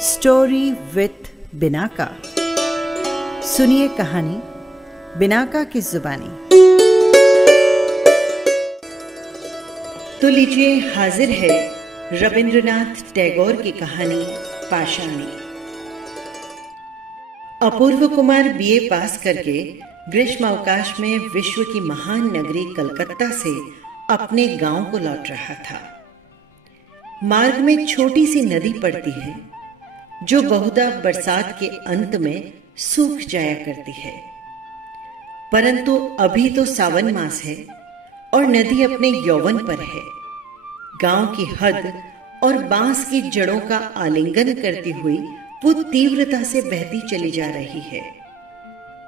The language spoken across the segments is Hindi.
Story with Binaca. सुनिए कहानी बिनाका की जुबानी। तो लीजिए, हाजिर है रविंद्रनाथ टैगोर की कहानी पाषाणी। अपूर्व कुमार बीए पास करके ग्रीष्म अवकाश में विश्व की महान नगरी कलकत्ता से अपने गांव को लौट रहा था। मार्ग में छोटी सी नदी पड़ती है जो बहुधा बरसात के अंत में सूख जाया करती है, परंतु अभी तो सावन मास है और नदी अपने यौवन पर है। गांव की हद और बांस की जड़ों का आलिंगन करती हुई वो तीव्रता से बहती चली जा रही है।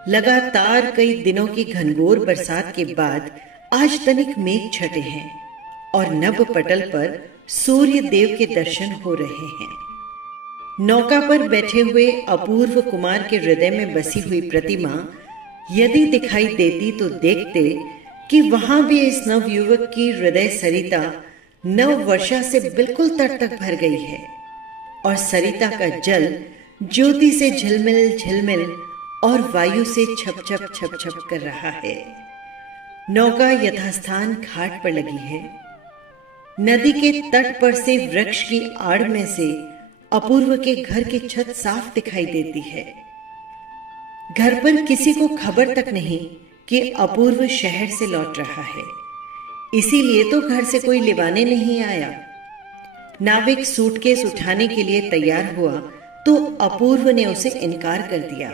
लगातार कई दिनों की घनघोर बरसात के बाद आज तनिक मेघ छटे हैं और नभ पटल पर सूर्य देव के दर्शन हो रहे हैं। नौका पर बैठे हुए अपूर्व कुमार के हृदय में बसी हुई प्रतिमा यदि दिखाई देती तो देखते कि वहां भी इस नवयुवक की हृदय सरिता नव वर्षा से बिल्कुल तट तक भर गई है और सरिता का जल ज्योति से झिलमिल झिलमिल और वायु से छप छप छप छप कर रहा है। नौका यथास्थान घाट पर लगी है। नदी के तट पर से वृक्ष की आड़ में से अपूर्व के घर की छत साफ दिखाई देती है। घर पर किसी को खबर तक नहीं कि अपूर्व शहर से लौट रहा है, इसीलिए तो घर से कोई लिवाने नहीं आया। नाविक सूटकेस उठाने के लिए तैयार हुआ तो अपूर्व ने उसे इनकार कर दिया।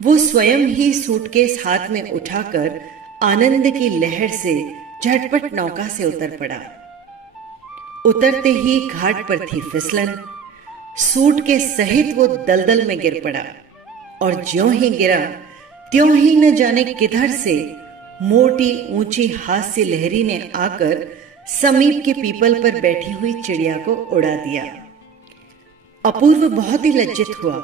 वो स्वयं ही सूटकेस हाथ में उठाकर आनंद की लहर से झटपट नौका से उतर पड़ा। उतरते ही घाट पर थी फिसलन। सूट के सहित वो दलदल में गिर पड़ा और ज्यों ही गिरा त्यों ही न जाने किधर से मोटी ऊंची हास्य लहरी ने आकर समीप के पीपल पर बैठी हुई चिड़िया को उड़ा दिया। अपूर्व बहुत ही लज्जित हुआ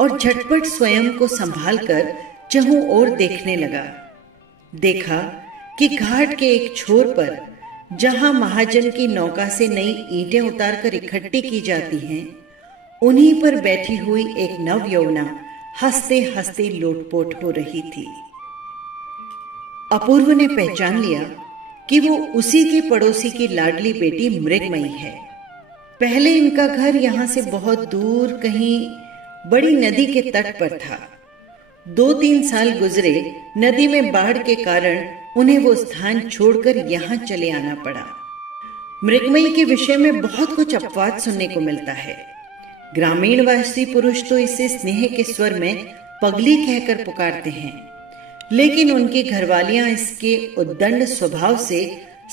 और झटपट स्वयं को संभालकर चहुं ओर देखने लगा। देखा कि घाट के एक छोर पर, जहां महाजन की नौका से नई ईंटें उतारकर इकट्ठी की जाती हैं, उन्हीं पर बैठी हुई एक नव यौवना हंसते हंसते लोटपोट हो रही थी। अपूर्व ने पहचान लिया कि वो उसी के पड़ोसी की लाडली बेटी मृगमयी है। पहले इनका घर यहां से बहुत दूर कहीं बड़ी नदी के तट पर था। 2-3 साल गुजरे, नदी में बाढ़ के कारण उन्हें वो स्थान छोड़कर यहाँ चले आना पड़ा। मृगमयी के विषय में बहुत कुछ अपवाद सुनने को मिलता है। ग्रामीणवासी पुरुष तो इसे स्नेह के स्वर में पगली कहकर पुकारते हैं, लेकिन उनकी घरवालियां इसके उद्दंड स्वभाव से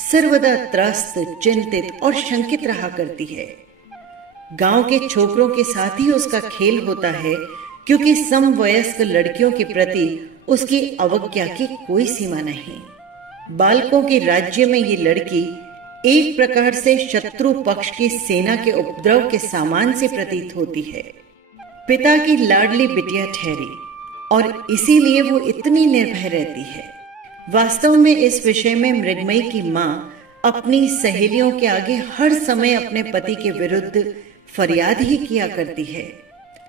सर्वदा त्रस्त, चिंतित और शंकित रहा करती है। गांव के छोकरों के साथ ही उसका खेल होता है, क्योंकि समवयस्क लड़कियों के प्रति उसकी अवज्ञा की कोई सीमा नहीं। बालकों के राज्य में ये लड़की एक प्रकार से शत्रु पक्ष की सेना के उपद्रव के सामान से प्रतीत होती है। पिता की लाडली बिटिया ठहरी और इसीलिए वो इतनी निर्भय रहती है। वास्तव में इस विषय में मृगमयी की माँ अपनी सहेलियों के आगे हर समय अपने पति के विरुद्ध फरियाद ही किया करती है,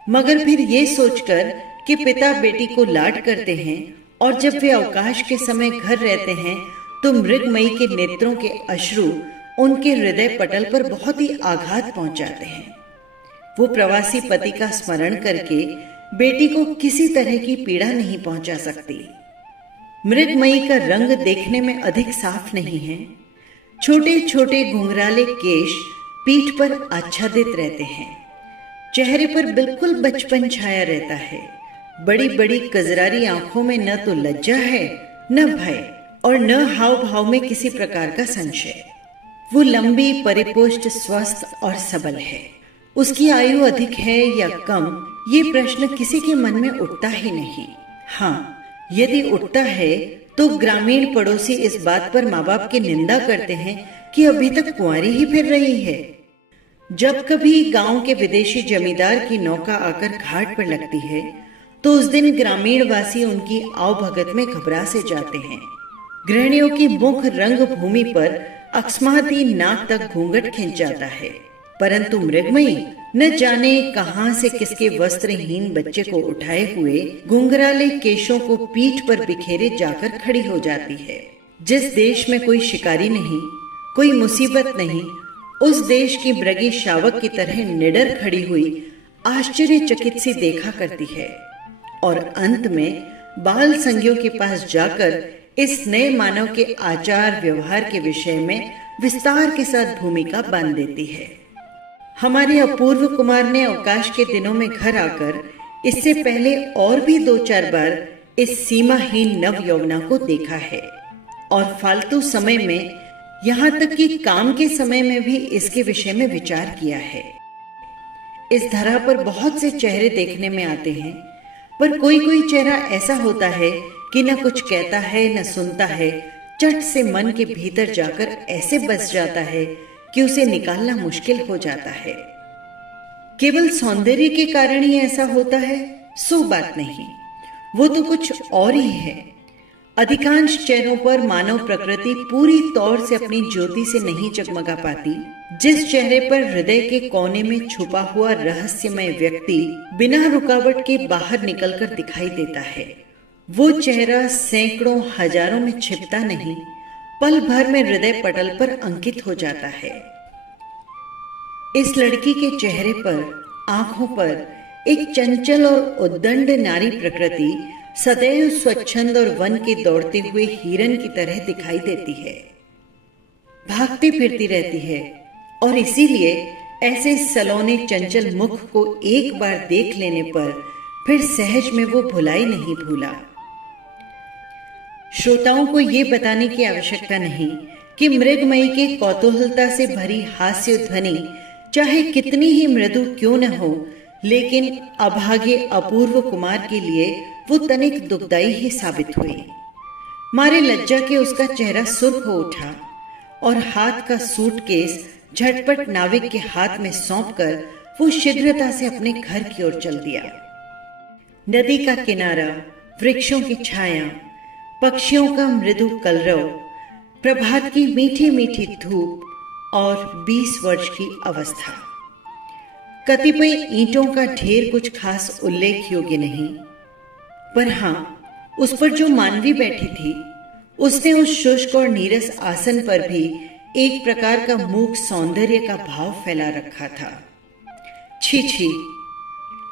मगर फिर ये सोचकर कि पिता बेटी को लाड करते हैं और जब वे अवकाश के समय घर रहते हैं तो मृगमयी के नेत्रों के अश्रु उनके हृदय पटल पर बहुत ही आघात पहुंचाते हैं। वो प्रवासी पति का स्मरण करके बेटी को किसी तरह की पीड़ा नहीं पहुंचा सकती। मृगमयी का रंग देखने में अधिक साफ नहीं है। छोटे छोटे घुंघराले केश पीठ पर आच्छादित रहते हैं। चेहरे पर बिल्कुल बचपन छाया रहता है। बड़ी बड़ी कजरारी आंखों में न तो लज्जा है, न भय और न हाव भाव में किसी प्रकार का संशय। वो लंबी, परिपुष्ट, स्वस्थ और सबल है। उसकी आयु अधिक है या कम, ये प्रश्न किसी के मन में उठता ही नहीं। हाँ, यदि उठता है तो ग्रामीण पड़ोसी इस बात पर माँ बाप की निंदा करते हैं कि अभी तक कुंवारी ही फिर रही है। जब कभी गांव के विदेशी जमींदार की नौका आकर घाट पर लगती है तो उस दिन ग्रामीणवासी उनकी आवभगत में घबरा से जाते हैं। गृहिणियों की मुख रंग भूमि पर अकस्मात ही नाक तक घूंघट खिंच जाता है। परंतु मृगमयी न जाने कहां से किसके वस्त्रहीन बच्चे को उठाए हुए घुंघराले केशों को पीठ पर बिखेरे जाकर खड़ी हो जाती है। जिस देश में कोई शिकारी नहीं, कोई मुसीबत नहीं, उस देश की मृगी शावक की तरह निडर खड़ी हुई आश्चर्यचकित सी देखा करती है और अंत में बाल संज्ञों के पास जाकर इस नए मानव के आचार व्यवहार के विषय में विस्तार के साथ भूमिका बांध देती है। हमारे अपूर्व कुमार ने अवकाश के दिनों में घर आकर इससे पहले और भी 2-4 बार इस सीमाहीन नव यौवना को देखा है और फालतू समय में, यहाँ तक कि काम के समय में भी इसके विषय में विचार किया है। इस धरा पर बहुत से चेहरे देखने में आते हैं, पर कोई कोई चेहरा ऐसा होता है कि न कुछ कहता है न सुनता है, चट से मन के भीतर जाकर ऐसे बस जाता है कि उसे निकालना मुश्किल हो जाता है। केवल सौंदर्य के कारण ही ऐसा होता है सो बात नहीं, वो तो कुछ और ही है। अधिकांश चेहरों पर मानव प्रकृति पूरी तौर से अपनी ज्योति से नहीं जगमगा पाती। जिस चेहरे पर हृदय के कोने में छुपा हुआ रहस्यमय व्यक्ति बिना रुकावट के बाहर निकलकर दिखाई देता है, वो चेहरा सैकड़ों हजारों में छिपता नहीं, पल भर में हृदय पटल पर अंकित हो जाता है। इस लड़की के चेहरे पर, आंखों पर एक चंचल और उद्दंड नारी प्रकृति सदैव स्वच्छंद और वन के दौड़ते हुए हिरन की तरह दिखाई देती है, भागती फिरती रहती है और इसीलिए ऐसे सलोने चंचल मुख को एक बार देख लेने पर फिर सहज में वो भुलाई नहीं भूला। श्रोताओं को ये बताने की आवश्यकता नहीं कि मृगमयी के कौतूहलता से भरी हास्य ध्वनि चाहे कितनी ही मृदु क्यों न हो, लेकिन अभागे अपूर्व कुमार के लिए वो तनिक दुखदाई ही साबित हुई। मारे लज्जा के उसका चेहरा सुर्ख हो उठा और हाथ का सूटकेस झटपट नाविक के हाथ में सौंपकर वो शीघ्रता से अपने घर की ओर चल दिया। नदी का किनारा, वृक्षों की छाया, पक्षियों का मृदु कलरव, प्रभात की मीठी मीठी धूप और 20 वर्ष की अवस्था। कतिपय ईंटों का ढेर कुछ खास उल्लेख योग्य नहीं, पर हाँ, उस पर जो मानवी बैठी थी उसने उस शुष्क और नीरस आसन पर भी एक प्रकार का मूक सौंदर्य का भाव फैला रखा था। छी छी,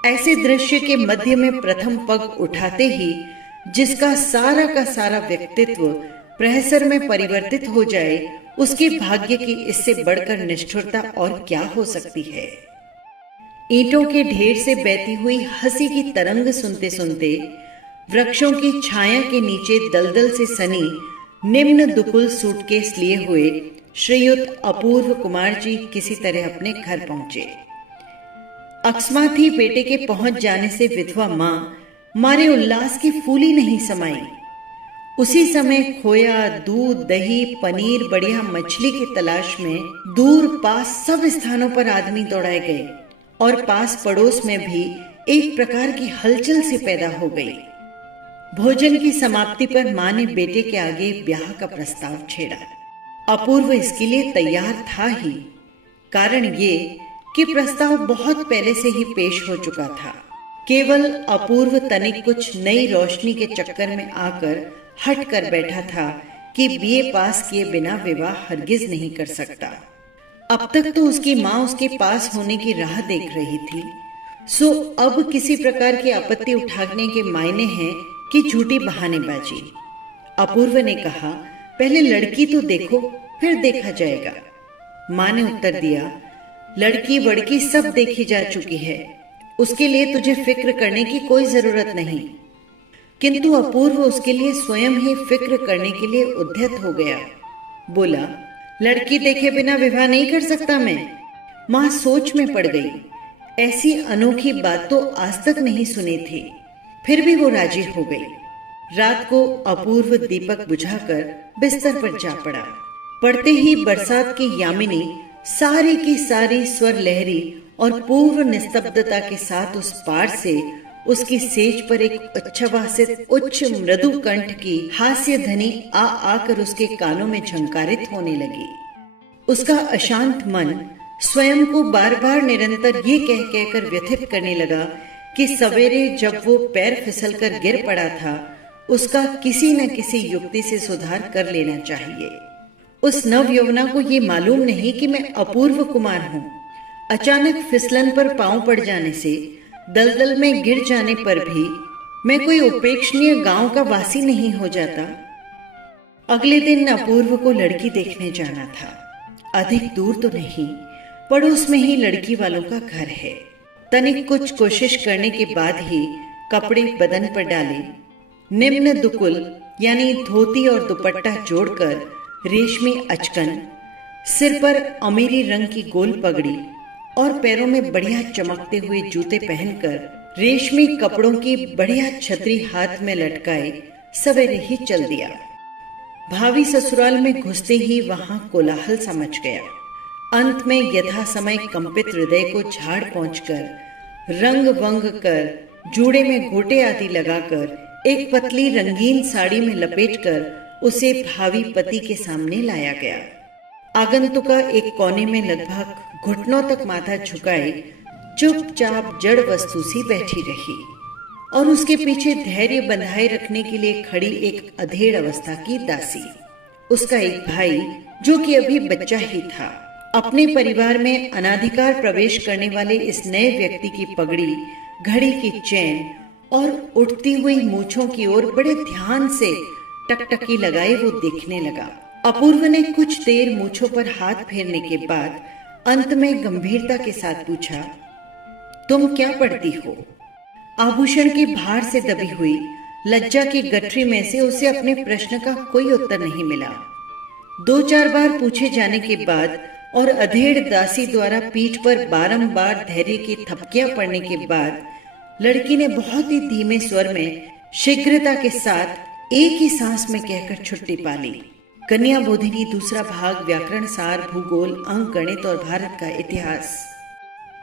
ऐसे दृश्य के मध्य में प्रथम पग उठाते ही जिसका सारा का सारा व्यक्तित्व प्रहसर में परिवर्तित हो जाए, उसके भाग्य की इससे बढ़कर निष्ठुरता और क्या हो सकती है। ईंटों के ढेर से बहती हुई हंसी की तरंग सुनते सुनते वृक्षों की छाया के नीचे दलदल से सनी निम्न दुकुल सूटकेस लिए हुए श्रीयुत अपूर्व कुमार जी किसी तरह अपने घर पहुंचे। अकस्मात ही बेटे के पहुंच जाने से विधवा मां मारे उल्लास की फूली नहीं समाई। उसी समय खोया, दूध, दही, पनीर, बढ़िया मछली की तलाश में दूर पास सब स्थानों पर आदमी दौड़ाए गए और पास पड़ोस में भी एक प्रकार की हलचल सी पैदा हो गई। भोजन की समाप्ति पर मां ने बेटे के आगे ब्याह का प्रस्ताव छेड़ा। अपूर्व इसके लिए तैयार था ही, कारण ये कि प्रस्ताव बहुत पहले से ही पेश हो चुका था। केवल अपूर्व तनिक कुछ नई रोशनी के चक्कर में आकर हट कर बैठा था कि बीए पास किए बिना विवाह हरगिज नहीं कर सकता। अब तक तो उसकी माँ उसके पास होने की राह देख रही थी, सो अब किसी प्रकार की आपत्ति उठाने के मायने हैं कि झूठी बहानेबाजी। अपूर्व ने कहा, पहले लड़की तो देखो, फिर देखा जाएगा। माँ ने उत्तर दिया, लड़की वड़की सब देखी जा चुकी है, उसके लिए तुझे फिक्र करने की कोई जरूरत नहीं। किंतु अपूर्व उसके लिए स्वयं ही फिक्र करने के लिए उद्यत हो गया। बोला, लड़की देखे बिना विवाह नहीं कर सकता मैं। माँ सोच में पड़ गई। ऐसी अनोखी बात तो आज तक नहीं सुनी थी। फिर भी वो राजी हो गई। रात को अपूर्व दीपक बुझाकर बिस्तर पर जा पड़ा। पड़ते ही बरसात की यामिनी सारी की सारी स्वर लहरी और पूर्व निस्तब्धता के साथ उस पार से उसकी सेज पर एक उच्छ्वासित उच्च मृदु कंठ की हास्य ध्वनि आ आकर उसके कानों में झंकारित होने लगी। उसका अशांत मन स्वयं को बार बार निरंतर ये कह कहकर व्यथित करने लगा कि सवेरे जब वो पैर फिसलकर गिर पड़ा था, उसका किसी न किसी युक्ति से सुधार कर लेना चाहिए। उस नव यौवना को ये मालूम नहीं कि मैं अपूर्व कुमार हूँ। अचानक फिसलन पर पांव पड़ जाने से, दलदल में गिर जाने पर भी मैं कोई उपेक्षणीय गांव का वासी नहीं हो जाता। अगले दिन अपूर्व को लड़की देखने जाना था। अधिक दूर तो नहीं, पड़ोस में ही लड़की वालों का घर है। तनिक कुछ कोशिश करने के बाद ही कपड़े बदन पर डाले, निम्न दुकुल यानी धोती और दुपट्टा जोड़कर रेशमी अचकन, सिर पर अमीरी रंग की गोल पगड़ी और पैरों में बढ़िया चमकते हुए जूते पहनकर रेशमी कपड़ों की बढ़िया छतरी हाथ में लटकाए सवेरे ही चल दिया। भावी ससुराल में घुसते ही वहां कोलाहल सा मच गया। अंत में यथा समय कंपित हृदय को झाड़ पहुंचकर रंग वंग कर, जूड़े में घोटे आदि लगाकर, एक पतली रंगीन साड़ी में लपेटकर उसे भावी पति के सामने लाया गया। आगंतुका एक कोने में लगभग घुटनों तक माथा झुकाए चुपचाप जड़ वस्तु सी बैठी रही और उसके पीछे धैर्य बंधाए रखने के लिए खड़ी एक अधेड़ अवस्था की दासी। उसका एक भाई जो कि अभी बच्चा ही था, अपने परिवार में अनाधिकार प्रवेश करने वाले इस नए व्यक्ति की पगड़ी, घड़ी की चैन और उठती हुई मूछों की ओर बड़े ध्यान से टकटकी लगाए वो देखने लगा। अपूर्व ने कुछ देर मूछों पर हाथ फेरने के बाद अंत में गंभीरता के साथ पूछा, तुम क्या पढ़ती हो? आभूषण के भार से दबी हुई लज्जा की गठरी में से उसे अपने प्रश्न का कोई उत्तर नहीं मिला। 2-4 बार पूछे जाने के बाद और अधेड़ दासी द्वारा पीठ पर बारंबार धैर्य की थपकियां पड़ने के बाद लड़की ने बहुत ही धीमे स्वर में शीघ्रता के साथ एक ही सांस में कहकर छुट्टी पा ली। कन्या बोधिनी दूसरा भाग, व्याकरण सार, भूगोल, अंक गणित और भारत का इतिहास।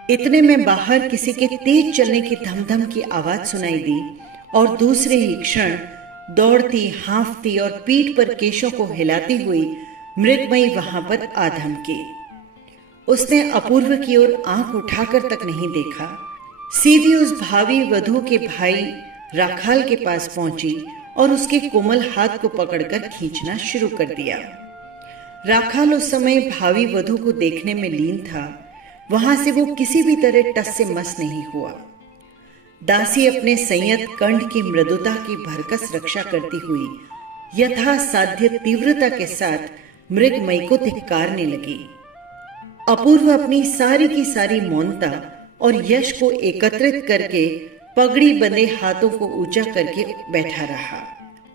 इतने में बाहर किसी के तेज चलने की धमधम की आवाज सुनाई दी और दूसरे ही क्षण दौड़ती, हांफती और पीठ पर केशों को हिलाती हुई मृगमयी वहां पर आ धमकी। उसने अपूर्व की ओर आंख उठाकर तक नहीं देखा, सीधी उस भावी वधू के भाई राखाल के पास पहुंची और उसके कोमल हाथ को पकड़कर खींचना शुरू कर दिया। राखाल उस समय भावी वधू को देखने में लीन था। वहां से वो किसी भी तरह टस से मस नहीं हुआ। दासी अपने संयत कंठ की मृदुता की भरकस रक्षा करती हुई यथा साध्य तीव्रता के साथ मृगमयी को धिक्कारने लगी। अपूर्व अपनी सारी की सारी मौनता और यश को एकत्रित करके पगड़ी बंधे हाथों को ऊंचा करके बैठा रहा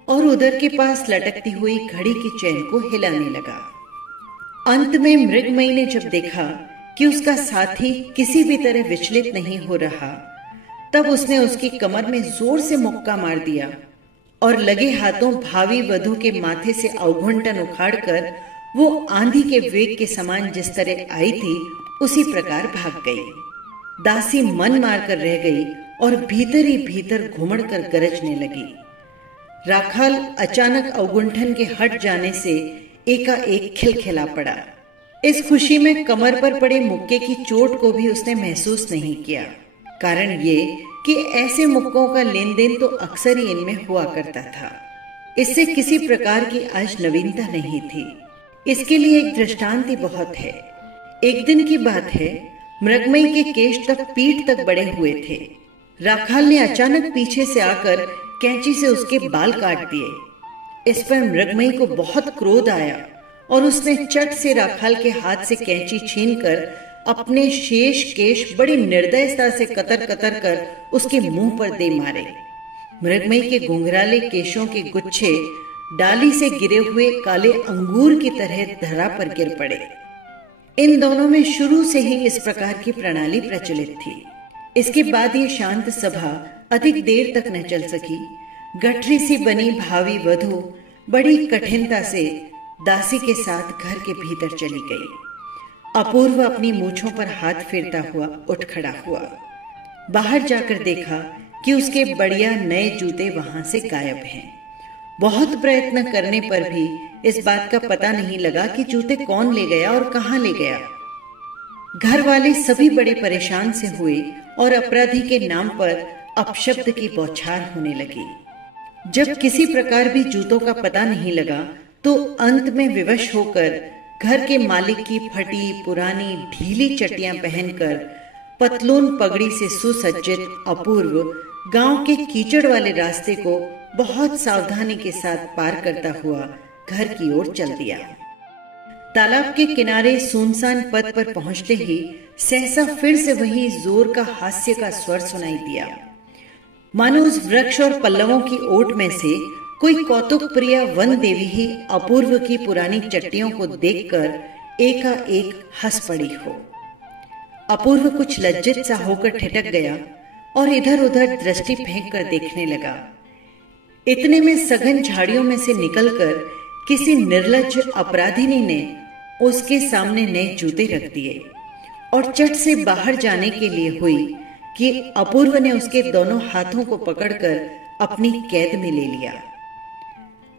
और उधर के पास लटकती हुई घड़ी की चैन को हिलाने लगा। अंत में मृगमयी ने जब देखा कि उसका साथी किसी भी तरह विचलित नहीं हो रहा, तब उसने उसकी कमर में जोर से मुक्का मार दिया और लगे हाथों भावी वधू के माथे से अवघुंटन उखाड़कर वो आंधी के वेग के समान जिस तरह आई थी उसी प्रकार भाग गई। दासी मन मारकर रह गई और भीतर ही भीतर घुमड़ कर गरजने लगी। राखाल अचानक अवगुंठन के हट जाने से एकाएक खिलखिला पड़ा। इस खुशी में कमर पर पड़े मुक्के की चोट को भी उसने महसूस नहीं किया। कारण ये कि ऐसे मुक्कों का लेन देन तो अक्सर ही इनमें हुआ करता था। इससे किसी प्रकार की आज नवीनता नहीं थी। इसके लिए एक दृष्टांत ही बहुत है। एक दिन की बात है, मृगमयी के केश तक पीठ तक बढ़े हुए थे। राखाल ने अचानक पीछे से आकर कैंची से उसके बाल काट दिए। इस पर मृगमयी को बहुत क्रोध आया और उसने चट से राखाल के हाथ से कैंची छीनकर अपने शेष केश बड़ी निर्दयता से कतर कतर कर उसके मुंह पर दे मारे। मृगमयी के घुंघराले केशों के गुच्छे डाली से गिरे हुए काले अंगूर की तरह धरा पर गिर पड़े। इन दोनों में शुरू से ही इस प्रकार की प्रणाली प्रचलित थी। इसके बाद ये शांत सभा अधिक देर तक न चल सकी। गठरी सी बनी भावी वधू बड़ी कठिनता से दासी के साथ घर के भीतर चली गई। अपूर्व अपनी मूछों पर हाथ फेरता हुआ उठ खड़ा हुआ। बाहर जाकर देखा कि उसके बढ़िया नए जूते वहां से गायब हैं। बहुत प्रयत्न करने पर भी इस बात का पता नहीं लगा कि जूते कौन ले गया और कहां ले गया। घर वाले सभी बड़े परेशान से हुए और अपराधी के नाम पर अपशब्द की बौछार होने लगी। जब किसी प्रकार भी जूतों का पता नहीं लगा तो अंत में विवश होकर घर के मालिक की फटी पुरानी ढीली चटियां पहनकर पतलून पगड़ी से सुसज्जित अपूर्व गांव के कीचड़ वाले रास्ते को बहुत सावधानी के साथ पार करता हुआ घर की ओर चल दिया। तालाब के किनारे सुनसान पथ पर पहुंचते ही सहसा फिर से वही जोर का हास्य का स्वर सुनाई दिया, मानो उस वृक्ष और पल्लवों की ओट में से कोई कौतुक प्रिय वन देवी ही अपूर्व की पुरानी चट्टियों को देखकर एकाएक हंस पड़ी हो। अपूर्व कुछ लज्जित सा होकर ठिठक गया और इधर उधर दृष्टि फेंक कर देखने लगा। इतने में सघन झाड़ियों में से निकलकर किसी निर्लज्ज अपराधिनी ने उसके सामने नए जूते रख दिए और चट से बाहर जाने के लिए हुई कि अपूर्व ने उसके दोनों हाथों को पकड़कर अपनी कैद में ले लिया।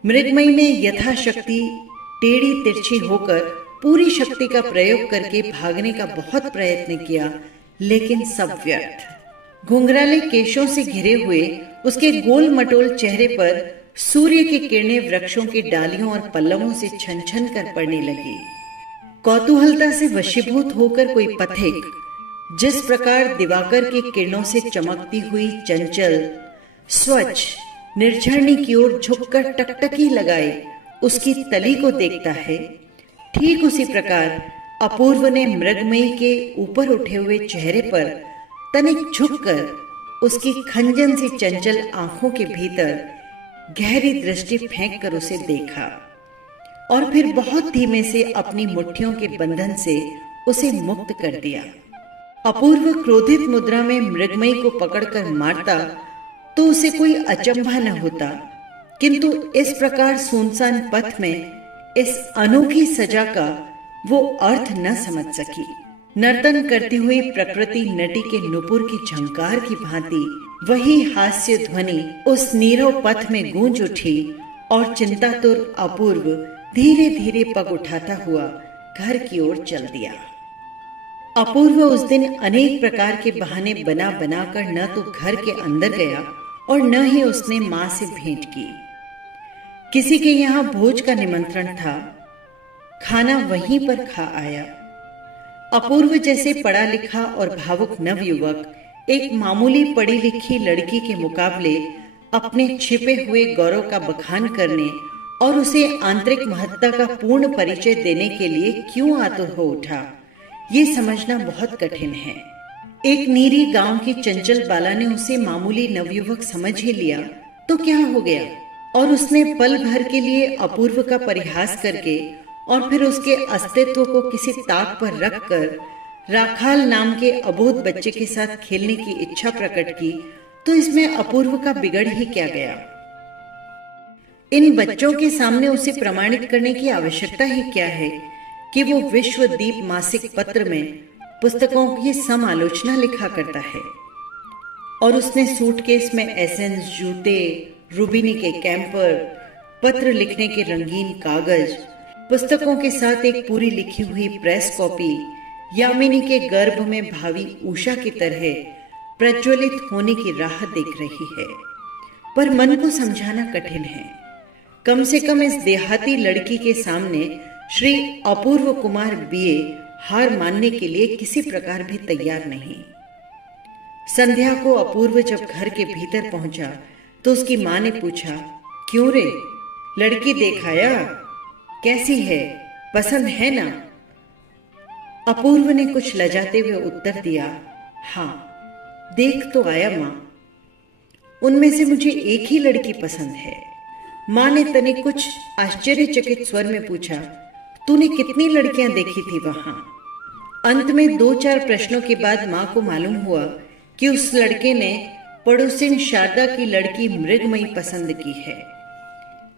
मृगमयी ने यथाशक्ति टेढ़ी तिरछी होकर पूरी शक्ति का प्रयोग करके भागने का बहुत प्रयत्न किया, लेकिन सब व्यर्थ। घुंघराले केशों से घिरे हुए उसके गोल मटोल चेहरे पर सूर्य की किरणें वृक्षों की डालियों और पल्लवों से छन छन कर पड़ने लगी। कौतूहलता से वशीभूत होकर कोई पथिक जिस प्रकार दिवाकर की किरणों से चमकती हुई चंचल स्वच्छ निर्झरणी की ओर झुककर टकटकी लगाए उसकी तली को देखता है, ठीक उसी प्रकार अपूर्व ने मृगमयी के ऊपर उठे हुए चेहरे पर तनिक झुककर उसकी खंजन सी चंचल आंखों के भीतर गहरी दृष्टि फेंक कर उसे देखा और फिर बहुत धीमे से अपनी मुट्ठियों के बंधन से उसे मुक्त कर दिया। अपूर्व क्रोधित मुद्रा में मृगमयी को पकड़कर मारता तो उसे कोई अचंभा न होता, किंतु इस प्रकार सुनसान पथ में इस अनोखी सजा का वो अर्थ न समझ सकी। नर्तन करती हुई प्रकृति नटी के नुपुर की झंकार की भांति वही हास्य ध्वनि उस नीरव पथ में गूंज उठी और चिंतातुर अपूर्व धीरे धीरे पग उठाता हुआ घर की ओर चल दिया। अपूर्व उस दिन अनेक प्रकार के बहाने बना बनाकर न तो घर के अंदर गया और न ही उसने मां से भेंट की। किसी के यहाँ भोज का निमंत्रण था, खाना वहीं पर खा आया। अपूर्व जैसे पढ़ा लिखा और भावुक नवयुवक एक मामूली पढ़ी लिखी लड़की के मुकाबले अपने छिपे हुए गौरव का बखान करने और उसे आंतरिक महत्ता का पूर्ण परिचय देने के लिए क्यों आतुर हो उठा, ये समझना बहुत कठिन है। एक नीरी गांव की चंचल बाला ने उसे मामूली नवयुवक समझ ही लिया तो क्या हो गया, और उसने पल भर के लिए अपूर्व का परिहास करके और फिर उसके अस्तित्व को किसी ताक पर रखकर राखाल नाम के अबोध बच्चे के साथ खेलने की इच्छा प्रकट की, तो इसमें अपूर्व का बिगड़ ही क्या गया। इन बच्चों के सामने उसे प्रमाणित करने की आवश्यकता ही क्या है कि वो विश्व दीप मासिक पत्र में पुस्तकों की समालोचना लिखा करता है और उसने सूटकेस में एसेंस, जूते, रूबिनी के कैंपर, पत्र लिखने के रंगीन कागज, पुस्तकों के साथ एक पूरी लिखी हुई प्रेस कॉपी यामिनी के गर्भ में भावी उषा की तरह प्रज्वलित होने की राह देख रही है। पर मन को समझाना कठिन है। कम से कम इस देहाती लड़की के सामने श्री अपूर्व कुमार बीए हार मानने के लिए किसी प्रकार भी तैयार नहीं। संध्या को अपूर्व जब घर के भीतर पहुंचा तो उसकी मां ने पूछा, क्यों रे, लड़की देख आया? कैसी है, पसंद है ना? अपूर्व ने कुछ लजाते हुए उत्तर दिया, हाँ देख तो आया मां, उनमें से मुझे एक ही लड़की पसंद है। मां ने तनिक कुछ आश्चर्यचकित स्वर में पूछा, तूने कितनी लड़कियां देखी थी वहां? अंत में 2-4 प्रश्नों के बाद मां को मालूम हुआ कि उस लड़के ने पड़ोसिन शारदा की लड़की मृगमयी पसंद की है।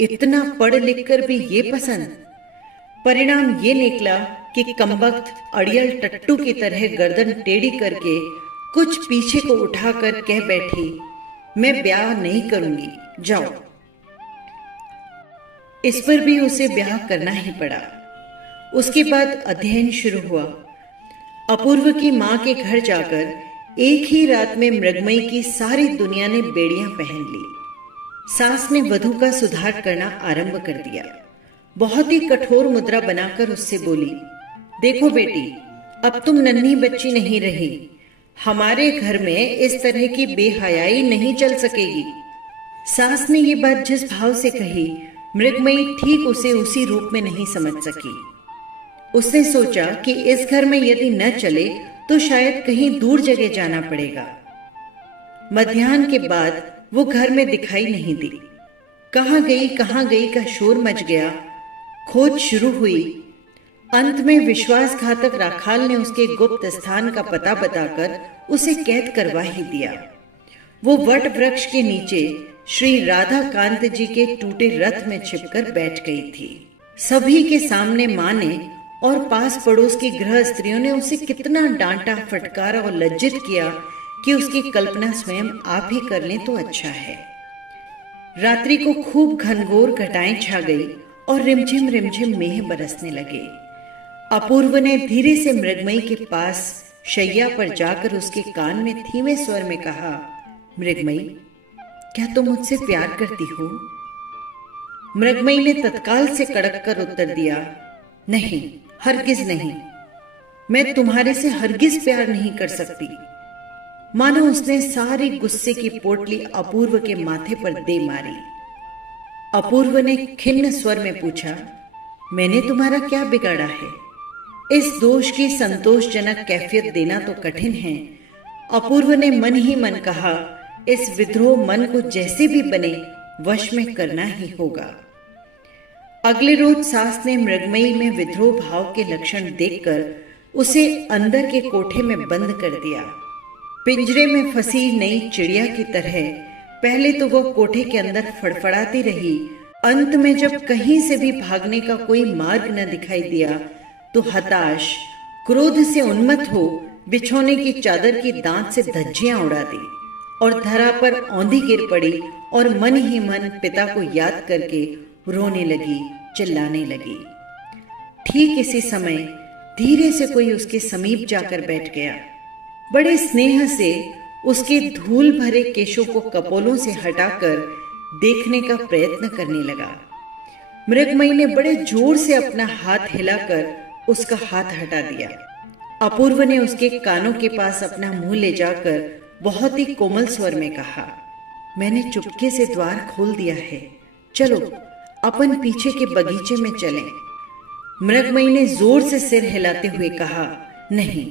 इतना पढ़ लिख कर भी ये पसंद। परिणाम ये निकला कि कमबख्त अड़ियल टट्टू की तरह गर्दन टेढ़ी करके कुछ पीछे को उठाकर कह बैठी, मैं ब्याह नहीं करूंगी, जाओ। इस पर भी उसे ब्याह करना ही पड़ा। उसके बाद अध्ययन शुरू हुआ। अपूर्व की माँ के घर जाकर एक ही रात में मृगमयी की सारी दुनिया ने बेड़ियां पहन ली। सास ने वधू का सुधार करना आरंभ कर दिया। बहुत ही कठोर मुद्रा बनाकर उससे बोली, देखो बेटी, अब तुम नन्ही बच्ची नहीं रही। हमारे घर में इस तरह की बेहयाई नहीं चल सकेगी। सास ने ये बात जिस भाव से कही, मृगमयी ठीक उसे उसी रूप में नहीं समझ सकी। उसने सोचा कि इस घर में यदि न चले तो शायद कहीं दूर जगह जाना पड़ेगा। मध्याह्न के बाद वो घर में दिखाई नहीं दी। कहाँ गई का शोर मच गया। खोज शुरू हुई। अंत में विश्वासघातक राखाल ने उसके गुप्त स्थान का पता बताकर उसे कैद करवा ही दिया। वो वट वृक्ष के नीचे श्री राधा कांत जी के टूटे रथ में छिपकर बैठ गई थी। सभी के सामने माँ ने और पास पड़ोस की गृह स्त्रियों ने उसे कितना डांटा, फटकारा और लज्जित किया कि उसकी कल्पना स्वयं आप ही कर लें तो अच्छा है। रात्रि को खूब घनघोर घटाएं छा गई और रिमझिम रिमझिम मेघ बरसने लगे। अपूर्व ने धीरे से मृगमयी के पास शैया पर जाकर उसके कान में धीमे स्वर में कहा, मृगमयी, क्या तुम मुझसे प्यार करती हो? मृगमयी ने तत्काल से कड़क कर उत्तर दिया, नहीं, हरगिज नहीं। मैं तुम्हारे से हरगिज प्यार नहीं कर सकती। मानो उसने सारी गुस्से की पोटली अपूर्व के माथे पर दे मारी। अपूर्व ने खिन्न स्वर में पूछा, मैंने तुम्हारा क्या बिगाड़ा है? इस दोष की संतोषजनक कैफियत देना तो कठिन है। अपूर्व ने मन ही मन कहा, इस विद्रोह मन को जैसे भी बने वश में करना ही होगा। अगले रोज सास ने मृगमयी में विद्रोह भाव के लक्षण देखकर उसे अंदर के कोठे में बंद कर दिया। पिंजरे में फंसी नई चिड़िया की तरह पहले तो वह कोठे के अंदर फड़फड़ाती रही। अंत में जब कहीं से भी भागने का कोई मार्ग न दिखाई दिया तो हताश, क्रोध से उन्मत्त हो बिछौने की चादर की दांत से धज्जियां उड़ा दी और धरा पर औंधी गिर पड़ी और मन ही मन पिता को याद करके रोने लगी, चिल्लाने लगी। ठीक इसी समय धीरे से कोई उसके समीप जाकर बैठ गया। बड़े स्नेह से उसके धूल भरे केशों को कपोलों से हटाकर देखने का प्रयत्न करने लगा। मृगमयी ने बड़े जोर से अपना हाथ हिलाकर उसका हाथ हटा दिया। अपूर्व ने उसके कानों के पास अपना मुंह ले जाकर बहुत ही कोमल स्वर में कहा, मैंने चुपके से द्वार खोल दिया है, चलो अपन पीछे के बगीचे में चलें। मृगमयी ने जोर से सिर हिलाते हुए कहा, नहीं।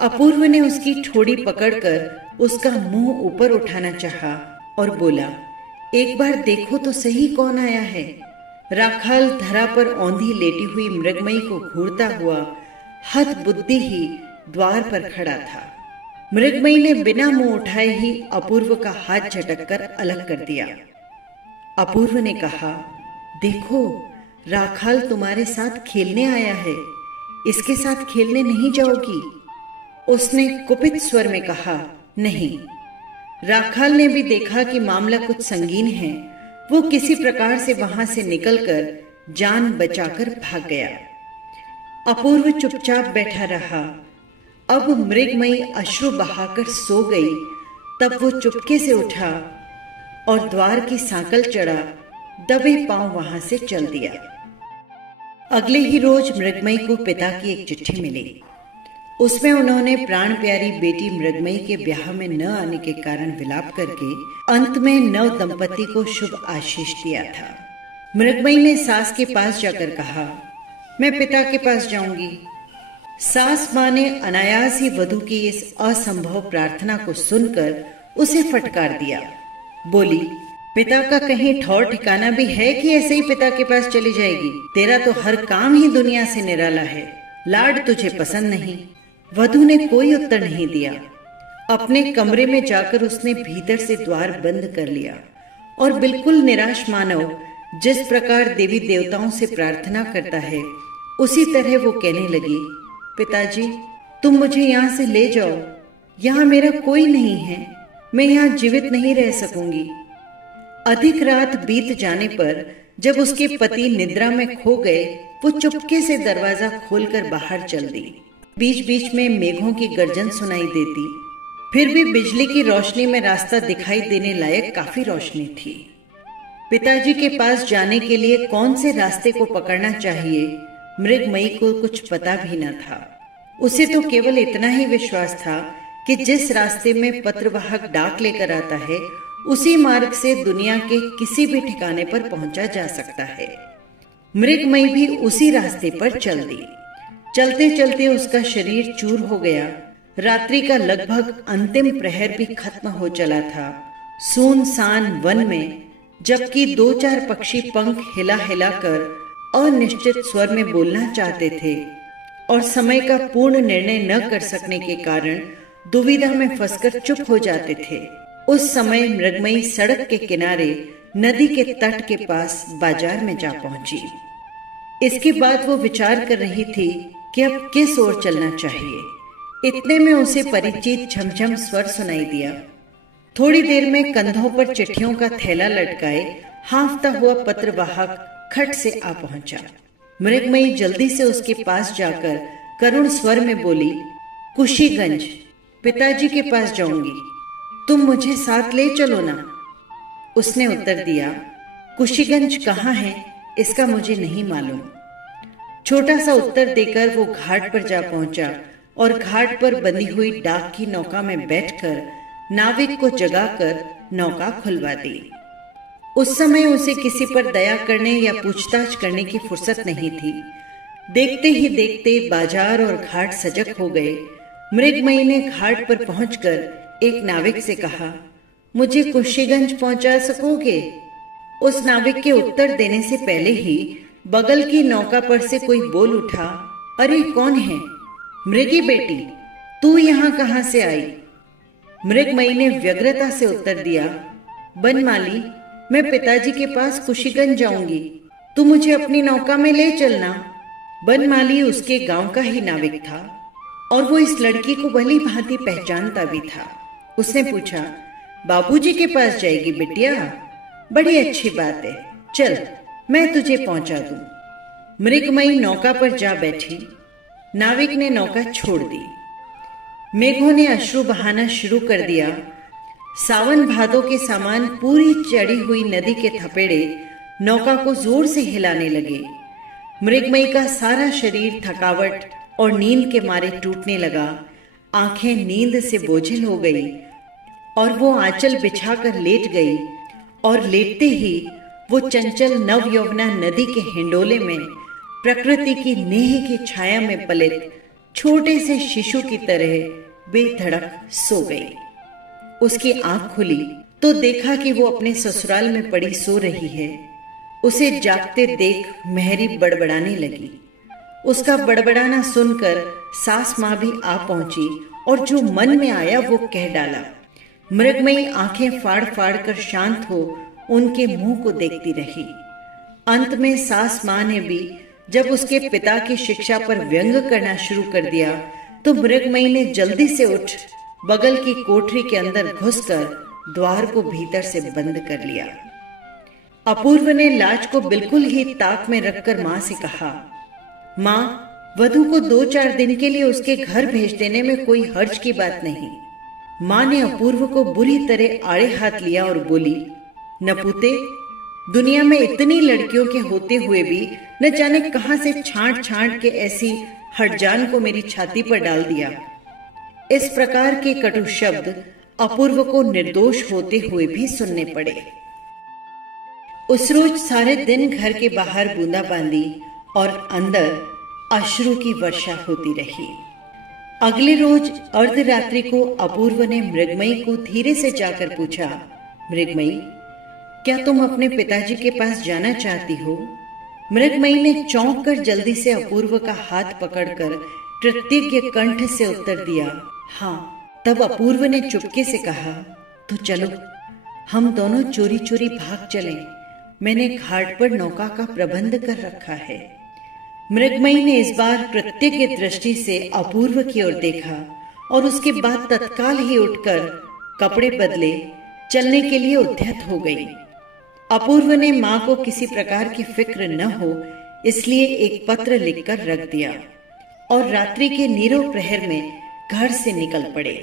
अपूर्व ने उसकी ठोड़ी पकड़कर उसका मुंह ऊपर उठाना चाहा और बोला, एक बार देखो तो सही कौन आया है। राखाल धरा पर औंधी लेटी हुई मृगमयी को घूरता हुआ हत बुद्धि ही द्वार पर खड़ा था। मृगमयी ने बिना मुंह उठाए ही अपूर्व का हाथ झटककर अलग कर दिया। अपूर्व ने कहा, देखो, राखाल तुम्हारे साथ खेलने आया है, इसके साथ खेलने नहीं जाओगी? उसने कुपित स्वर में कहा, नहीं। राखाल ने भी देखा कि मामला कुछ संगीन है। वो किसी प्रकार से वहां से निकलकर जान बचाकर भाग गया। अपूर्व चुपचाप बैठा रहा। अब मृगमयी अश्रु बहाकर सो गई। तब वो चुपके से उठा और द्वार की सांकल चढ़ा, दबे पांव वहां से चल दिया। अगले ही रोज मृगमयी को पिता की एक चिट्ठी मिली। उसमें उन्होंने प्राण प्यारी बेटी मृगमयी के ब्याह में न आने के कारण विलाप करके अंत में नव दंपति को शुभ आशीष दिया था। मृगमयी ने सास के पास जाकर कहा, मैं पिता के पास जाऊंगी। सास माँ ने अनायास ही वधू की इस असंभव प्रार्थना को सुनकर उसे फटकार दिया। बोली, पिता का कहीं ठौर ठिकाना भी है कि ऐसे ही पिता के पास चली जाएगी? तेरा तो हर काम ही दुनिया से निराला है। लाड तुझे पसंद नहीं। वधू ने कोई उत्तर नहीं दिया। अपने कमरे में जाकर उसने भीतर से द्वार बंद कर लिया और बिल्कुल निराश मानव जिस प्रकार देवी देवताओं से प्रार्थना करता है उसी तरह वो कहने लगी, पिताजी, तुम मुझे यहाँ से ले जाओ। यहाँ मेरा कोई नहीं है। मैं यहाँ जीवित नहीं रह सकूंगी। अधिक रात बीत जाने पर जब उसके पति निद्रा में खो गए, वो चुपके से दरवाजा खोलकर बाहर चल दी। बीच बीच में मेघों की गर्जन सुनाई देती, फिर भी बिजली की रोशनी में रास्ता दिखाई देने लायक काफी रोशनी थी। पिताजी के पास जाने के लिए कौन से रास्ते को पकड़ना चाहिए, मृगमयी को कुछ पता भी न था। उसे तो केवल इतना ही विश्वास था कि जिस रास्ते में पत्रवाहक डाक लेकर आता है, उसी मार्ग से दुनिया के किसी भी ठिकाने पर पहुंचा जा सकता है। मृगमयी भी उसी रास्ते पर चल दी। चलते चलते उसका शरीर चूर हो गया। रात्रि का लगभग अंतिम प्रहर भी खत्म हो चला था। सुनसान वन में जबकि 2-4 पक्षी पंख हिला हिला कर अनिश्चित स्वर में बोलना चाहते थे और समय का पूर्ण निर्णय न कर सकने के कारण दुविधा में फंसकर चुप हो जाते थे, उस समय मृगमयी सड़क के किनारे नदी के तट के पास बाजार में जा पहुंची। इसके बाद वो विचार कर रही थी कि अब किस ओर चलना चाहिए। इतने में उसे परिचित झमझम स्वर सुनाई दिया। थोड़ी देर में कंधों पर चिट्ठियों का थैला लटकाए हांफता हुआ पत्रवाहक खट से आ पहुंचा। मृगमयी जल्दी से उसके पास जाकर करुण स्वर में बोली, कुशीगंज, पिताजी के पास जाऊंगी, तुम मुझे साथ ले चलो ना। उसने उत्तर दिया, कुशीगंज कहाँ है इसका मुझे नहीं मालूम। छोटा सा उत्तर देकर वो घाट पर जा पहुंचा और घाट पर बंधी हुई डाक की नौका में बैठकर नाविक को जगाकर नौका खुलवा दी। उस समय उसे किसी पर दया करने या पूछताछ करने की फुर्सत नहीं थी। देखते ही देखते बाजार और घाट सजग हो गए। मृगमयी ने घाट पर पहुंचकर एक नाविक से कहा, मुझे कुशीगंज पहुंचा सकोगे? उस नाविक के उत्तर देने से पहले ही बगल की नौका पर से कोई बोल उठा, अरे कौन है? मृगी बेटी, तू यहाँ कहाँ से आई? मृगमयी ने व्यग्रता से उत्तर दिया, बनमाली, मैं पिताजी के पास कुशीगंज जाऊंगी, तू मुझे अपनी नौका में ले चलना। बनमाली उसके गांव का ही नाविक था और वो इस लड़की को भली भांति पहचानता भी था। उसने पूछा, बाबूजी के पास जाएगी बिटिया? बड़ी अच्छी बात है, चल मैं तुझे पहुंचा दूं। मृगमयी नौका पर जा बैठी। नाविक ने नौका छोड़ दी। मेघों ने अश्रु बहाना शुरू कर दिया। सावन भादों के समान पूरी चढ़ी हुई नदी के थपेड़े नौका को जोर से हिलाने लगे। मृगमयी का सारा शरीर थकावट और नींद के मारे टूटने लगा। आंखें नींद से बोझिल हो गई और वो आंचल बिछाकर लेट गई और लेटते ही वो चंचल नवयौवना नदी के हिंडोले में प्रकृति की नेह की छाया में पलित छोटे से शिशु की तरह बेधड़क सो गई। उसकी आंख खुली तो देखा कि वो अपने ससुराल में पड़ी सो रही है। उसे जागते देख मेहरी बड़बड़ाने लगी। उसका बड़बड़ाना सुनकर सास माँ भी आ पहुंची और जो मन में आया वो कह डाला। मृगमयी आंखें फाड़ फाड़ कर शांत हो उनके मुंह को देखती रही। अंत में सास माँ ने भी जब उसके पिता की शिक्षा पर व्यंग करना शुरू कर दिया तो मृगमयी ने जल्दी से उठ बगल की कोठरी के अंदर घुसकर द्वार को भीतर से बंद कर लिया। अपूर्व ने लाज को बिल्कुल ही ताक में रखकर माँ से कहा, माँ, वधू को 2-4 दिन के लिए उसके घर भेज देने में कोई हर्ज की बात नहीं। माँ ने अपूर्व को बुरी तरह आड़े हाथ लिया और बोली, नपुते, दुनिया में इतनी लड़कियों के होते हुए भी न जाने कहां से छांट छांट के ऐसी हड़जान को मेरी छाती पर डाल दिया। इस प्रकार के कटु शब्द अपूर्व को निर्दोष होते हुए भी सुनने पड़े। उस रोज सारे दिन घर के बाहर बूंदाबांदी और अंदर अश्रु की वर्षा होती रही। अगले रोज अर्धरात्रि को अपूर्व ने मृगमयी को धीरे से जाकर पूछा, मृगमयी, क्या तुम अपने पिताजी के पास जाना चाहती हो? मृगमयी ने चौंक कर जल्दी से अपूर्व का हाथ पकड़कर कृतज्ञ कंठ से उत्तर दिया, हाँ। तब अपूर्व ने चुपके से कहा, तो चलो हम दोनों चोरी चोरी भाग चलें। मैंने घाट पर नौका का प्रबंध कर रखा है। मृगमयी ने इस बार कृतज्ञ दृष्टि से अपूर्व की ओर देखा और उसके बाद तत्काल ही उठकर कपड़े बदले चलने के लिए उद्यत हो गई। अपूर्व ने माँ को किसी प्रकार की फिक्र न हो इसलिए एक पत्र लिखकर रख दिया। और रात्रि के नीरव प्रहर में घर से निकल पड़े।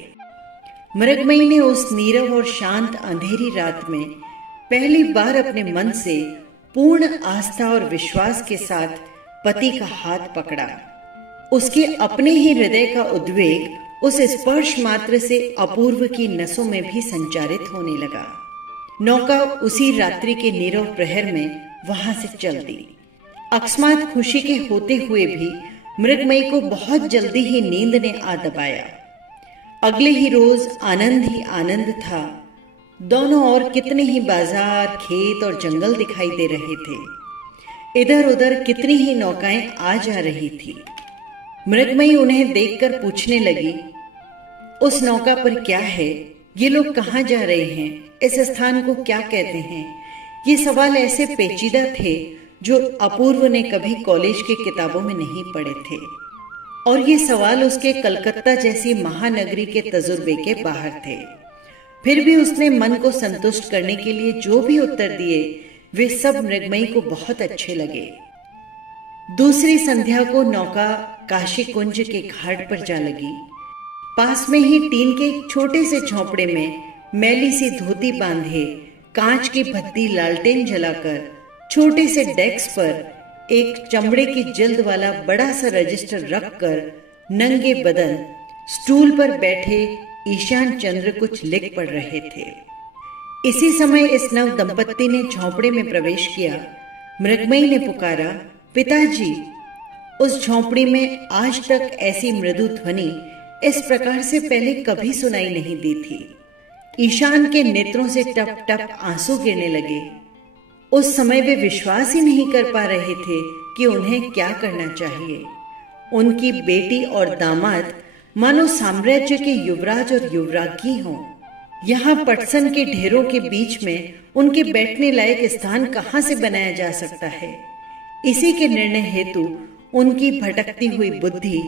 मृगमयी ने उस नीरव और शांत अंधेरी रात में पहली बार अपने मन से पूर्ण आस्था और विश्वास के साथ पति का हाथ पकड़ा। उसके अपने ही हृदय का उद्वेग उस स्पर्श मात्र से अपूर्व की नसों में भी संचारित होने लगा। नौका उसी रात्रि के नीरव प्रहर में वहां से चल दी। अकस्मात खुशी के होते हुए भी मृगमयी को बहुत जल्दी ही नींद ने आ दबाया। अगले ही रोज आनंद ही आनंद था। दोनों ओर कितने ही बाजार, खेत और जंगल दिखाई दे रहे थे। इधर उधर कितनी ही नौकाएं आ जा रही थी। मृगमयी उन्हें देखकर पूछने लगी, उस नौका पर क्या है? ये लोग कहाँ जा रहे हैं? इस स्थान को क्या कहते हैं? ये सवाल ऐसे पेचीदा थे जो अपूर्व ने कभी कॉलेज की किताबों में नहीं पढ़े थे, और ये सवाल उसके कलकत्ता जैसी महानगरी के तजुर्बे के बाहर थे। फिर भी उसने मन को संतुष्ट करने के लिए जो भी उत्तर दिए वे सब मृगमयी को बहुत अच्छे लगे। दूसरी संध्या को नौका काशी कुंज के घाट पर जा लगी। पास में ही टीन के एक छोटे से झोंपड़े में मैली सी धोती बांधे, कांच की भद्दी लालटेन जलाकर, छोटे से डेस्क पर एक चमड़े की जल्द वाला बड़ा सा रजिस्टर रखकर नंगे बदन स्टूल पर बैठे ईशान चंद्र कुछ लिख पढ़ रहे थे। इसी समय इस नव दंपत्ति ने झोंपड़े में प्रवेश किया। मृगमयी ने पुकारा, पिताजी। उस झोंपड़ी में आज तक ऐसी मृदु ध्वनि इस प्रकार से पहले कभी सुनाई नहीं दी थी। ईशान के नेत्रों से टप टप आंसू गिरने लगे। उस समय वे विश्वास ही नहीं कर पा रहे थे कि उन्हें क्या करना चाहिए। उनकी बेटी और दामाद मानो साम्राज्य के युवराज और युवराज्ञी हों। यहाँ पटसन के ढेरों के बीच में उनके बैठने लायक स्थान कहाँ से बनाया जा सकता है? इसी के निर्णय हेतु उनकी भटकती हुई बुद्धि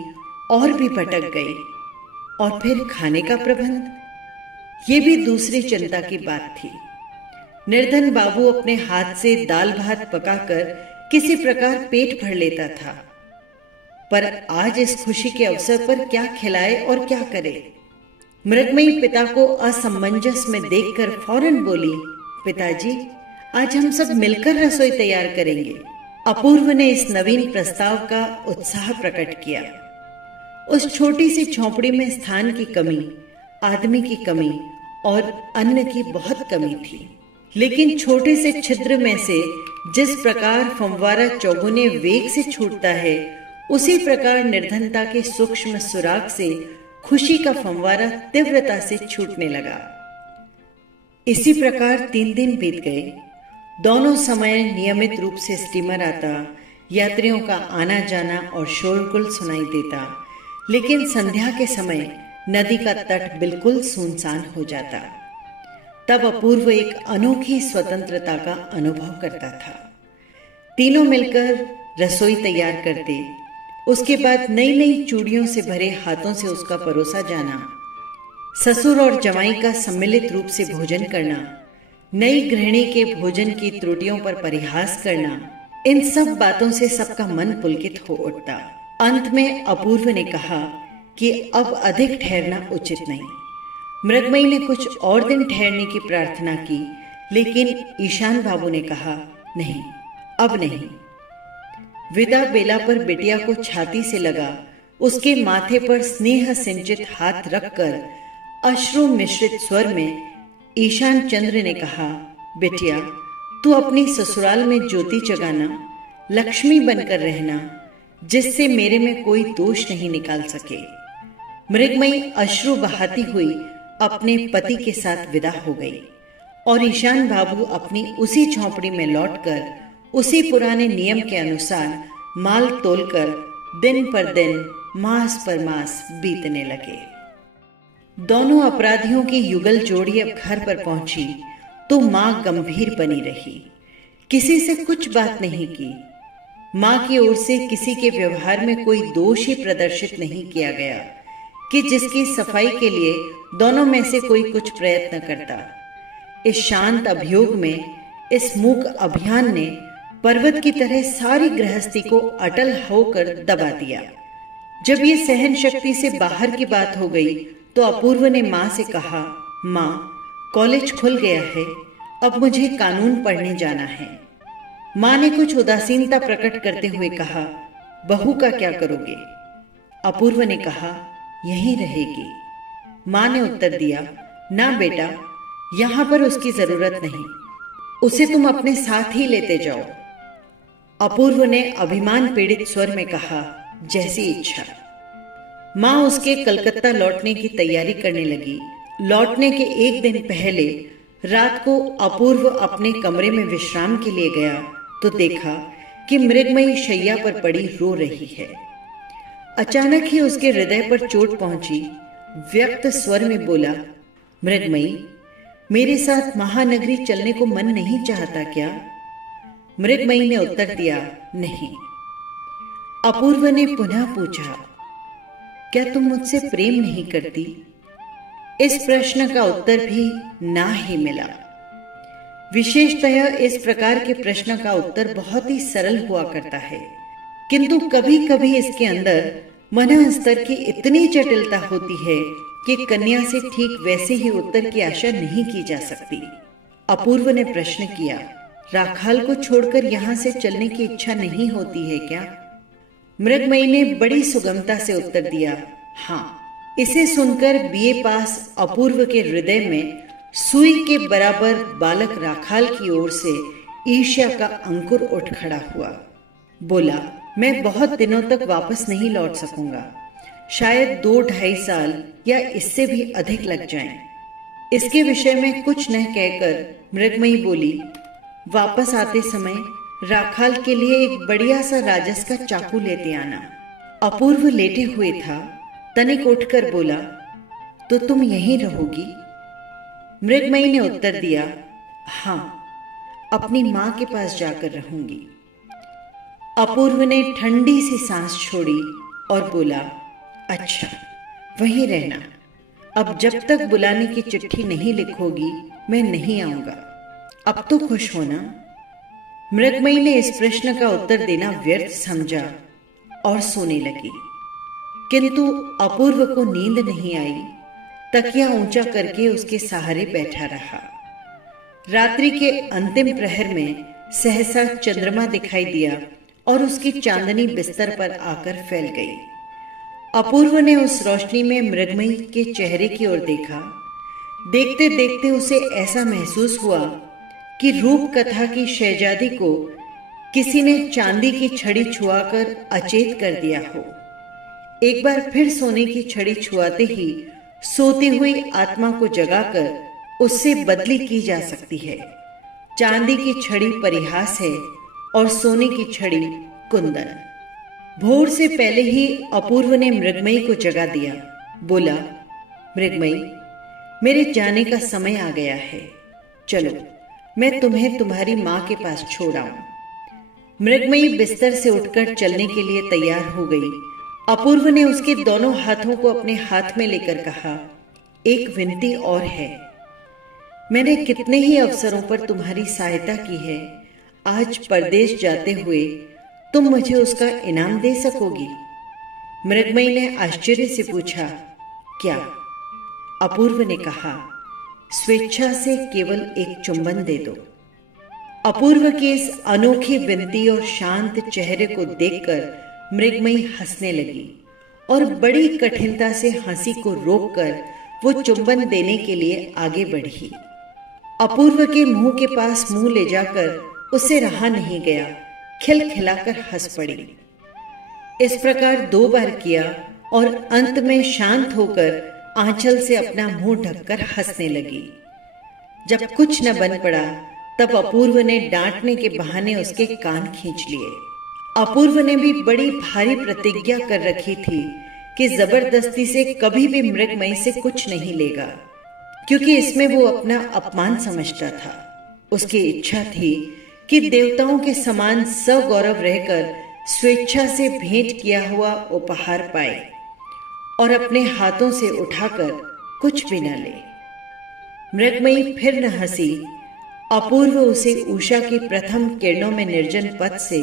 और भी भटक गई। और फिर खाने का प्रबंध, ये भी दूसरी चिंता की बात थी। निर्धन बाबू अपने हाथ से दाल भात पकाकर किसी प्रकार पेट भर लेता था, पर आज इस खुशी के अवसर पर क्या खिलाए और क्या करे? मृगमयी पिता को असमंजस में देखकर फौरन बोली, पिताजी, आज हम सब मिलकर रसोई तैयार करेंगे। अपूर्व ने इस नवीन प्रस्ताव का उत्साह प्रकट किया। उस छोटी सी झोंपड़ी में स्थान की कमी, आदमी की कमी और अन्न की बहुत कमी थी, लेकिन छोटे से छिद्र में से जिस प्रकार फंवारा चौगुने वेग से छूटता है, उसी प्रकार निर्धनता के सूक्ष्म सुराग से खुशी का फंवारा तीव्रता से छूटने लगा। इसी प्रकार 3 दिन बीत गए। दोनों समय नियमित रूप से स्टीमर आता, यात्रियों का आना जाना और शोरगुल सुनाई देता, लेकिन संध्या के समय नदी का तट बिल्कुल सुनसान हो जाता। तब अपूर्व एक अनोखी स्वतंत्रता का अनुभव करता था। तीनों मिलकर रसोई तैयार करते, उसके बाद नई नई चूड़ियों से भरे हाथों से उसका परोसा जाना, ससुर और जमाई का सम्मिलित रूप से भोजन करना, नई गृहिणी के भोजन की त्रुटियों पर परिहास करना, इन सब बातों से सबका मन पुलकित हो उठता। अंत में अपूर्व ने कहा कि अब अधिक ठहरना उचित नहीं। मृगमयी ने कुछ और दिन ठहरने की प्रार्थना की, लेकिन ईशान बाबू ने कहा, नहीं, अब नहीं। विदा बेला पर बिटिया को छाती से लगा, उसके माथे पर स्नेह सिंचित हाथ रखकर अश्रु मिश्रित स्वर में ईशान चंद्र ने कहा, बिटिया, तू अपनी ससुराल में ज्योति जगाना, लक्ष्मी बनकर रहना, जिससे मेरे में कोई दोष नहीं निकाल सके। मृगमयी अश्रु बहाती हुई अपने पति के साथ विदा हो गई और ईशान बाबू अपनी उसी झोंपड़ी में लौटकर उसी पुराने नियम के अनुसार माल तोलकर दिन पर दिन, मास पर मास बीतने लगे। दोनों अपराधियों की युगल जोड़ी अब घर पर पहुंची तो मां गंभीर बनी रही, किसी से कुछ बात नहीं की। मां की ओर से किसी के व्यवहार में कोई दोष ही प्रदर्शित नहीं किया गया कि जिसकी सफाई के लिए दोनों में से कोई कुछ प्रयत्न करता। इस शांत अभियोग में इस मूक अभियान ने पर्वत की तरह सारी गृहस्थी को अटल होकर दबा दिया। जब ये सहन शक्ति से बाहर की बात हो गई तो अपूर्व ने माँ से कहा, माँ, कॉलेज खुल गया है, अब मुझे कानून पढ़ने जाना है। माँ ने कुछ उदासीनता प्रकट करते हुए कहा, बहू का क्या करोगे? अपूर्व ने कहा, यहीं रहेगी। माँ ने उत्तर दिया, ना बेटा, यहाँ पर उसकी जरूरत नहीं, उसे तुम अपने साथ ही लेते जाओ। अपूर्व ने अभिमान पीड़ित स्वर में कहा, जैसी इच्छा। माँ उसके कलकत्ता लौटने की तैयारी करने लगी। लौटने के एक दिन पहले रात को अपूर्व अपने कमरे में विश्राम के लिए गया तो देखा कि मृगमयी शैया पर पड़ी रो रही है। अचानक ही उसके हृदय पर चोट पहुंची। व्यक्त स्वर में बोला, मृगमयी, मेरे साथ महानगरी चलने को मन नहीं चाहता क्या? मृगमयी ने उत्तर दिया, नहीं। अपूर्व ने पुनः पूछा, क्या तुम मुझसे प्रेम नहीं करती? इस प्रश्न का उत्तर भी ना ही मिला। विशेषतः इस प्रकार के प्रश्न का उत्तर बहुत ही सरल हुआ करता है, किंतु कभी कभी इसके अंदर मन स्तर की इतनी जटिलता होती है कि कन्या से ठीक वैसे ही उत्तर की आशा नहीं की जा सकती। अपूर्व ने प्रश्न किया, राखाल को छोड़कर यहाँ से चलने की इच्छा नहीं होती है क्या? मृगमयी ने बड़ी सुगमता से उत्तर दिया, हाँ। इसे सुनकर बीए पास अपूर्व के हृदय में सुई के बराबर बालक राखाल की ओर से ईर्ष्या का अंकुर उठ खड़ा हुआ। बोला, मैं बहुत दिनों तक वापस नहीं लौट सकूंगा, शायद 2-2.5 साल या इससे भी अधिक लग जाएं। इसके विषय में कुछ न कहकर मृगमयी बोली, वापस आते समय राखाल के लिए एक बढ़िया सा राजस का चाकू लेते आना। अपूर्व लेटे हुए था, तनिक उठकर बोला, तो तुम यहीं रहोगी? मृगमयी ने उत्तर दिया, हाँ, अपनी माँ के पास जाकर रहूंगी। अपूर्व ने ठंडी सी सांस छोड़ी और बोला, अच्छा, वहीं रहना। अब जब तक बुलाने की चिट्ठी नहीं लिखोगी मैं नहीं आऊंगा। अब तो खुश हो ना? मृगमयी ने इस प्रश्न का उत्तर देना व्यर्थ समझा और सोने लगी, किंतु अपूर्व को नींद नहीं आई। तकिया ऊंचा करके उसके सहारे बैठा रहा। रात्रि के अंतिम प्रहर में सहसा चंद्रमा दिखाई दिया और उसकी चांदनी बिस्तर पर आकर फैल गई। अपूर्व ने उस रोशनी में मृगमयी के चेहरे की ओर देखा। देखते देखते उसे ऐसा महसूस हुआ कि रूप कथा की शहजादी को किसी ने चांदी की छड़ी छुआकर अचेत कर दिया हो। एक बार फिर सोने की छड़ी छुआते ही सोती हुई आत्मा को जगाकर उससे बदली की जा सकती है। चांदी की छड़ी परिहास है और सोने की छड़ी कुंदन। भोर से पहले ही अपूर्व ने मृगमयी को जगा दिया। बोला, मृगमयी, मेरे जाने का समय आ गया है, चलो मैं तुम्हें तुम्हारी माँ के पास छोड़ आऊं। मृगमयी बिस्तर से उठकर चलने के लिए तैयार हो गई। अपूर्व ने उसके दोनों हाथों को अपने हाथ में लेकर कहा, एक विनती और है। मैंने कितने ही अवसरों पर तुम्हारी सहायता की है, आज परदेश जाते हुए तुम मुझे उसका इनाम दे सकोगी? मृगमयी ने आश्चर्य से पूछा, क्या? अपूर्व ने कहा, स्वेच्छा से केवल एक चुंबन दे दो। अपूर्व की इस अनोखी विनती और शांत चेहरे को देखकर मृगमयी हंसने लगी और बड़ी कठिनता से हंसी को रोककर वो चुंबन देने के लिए आगे बढ़ी। अपूर्व के मुंह के पास मुंह ले जाकर उसे रहा नहीं गया, खिलखिलाकर हंस पड़ी। इस प्रकार 2 बार किया और अंत में शांत होकर आंचल से अपना मुंह ढककर हंसने लगी। जब कुछ न बन पड़ा तब अपूर्व ने डांटने के बहाने उसके कान खींच लिए। अपूर्व ने भी बड़ी भारी प्रतिज्ञा कर रखी थी कि जबरदस्ती से कभी भी मृगमयी से कुछ नहीं लेगा, क्योंकि इसमें वो अपना अपमान समझता था। उसकी इच्छा थी कि देवताओं के समान सगौरव रहकर स्वेच्छा से भेंट किया हुआ उपहार पाए और अपने हाथों से उठाकर कुछ भी न ले। मृगमयी फिर न हंसी। अपूर्व उसे उषा की प्रथम किरणों में निर्जन पथ से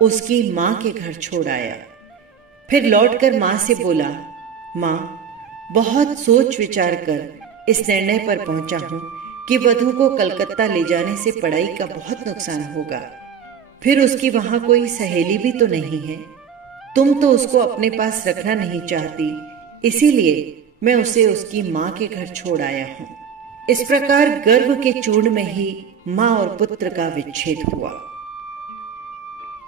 उसकी माँ के घर छोड़ आया। फिर लौटकर माँ से बोला, माँ, बहुत सोच विचार कर इस निर्णय पर पहुंचा हूं कि वधु को कलकत्ता ले जाने से पढ़ाई का बहुत नुकसान होगा। फिर उसकी वहां कोई सहेली भी तो नहीं है। तुम तो उसको अपने पास रखना नहीं चाहती, इसीलिए मैं उसे उसकी माँ के घर छोड़ आया हूँ। इस प्रकार गर्भ के चूर्ण में ही माँ और पुत्र का विच्छेद हुआ।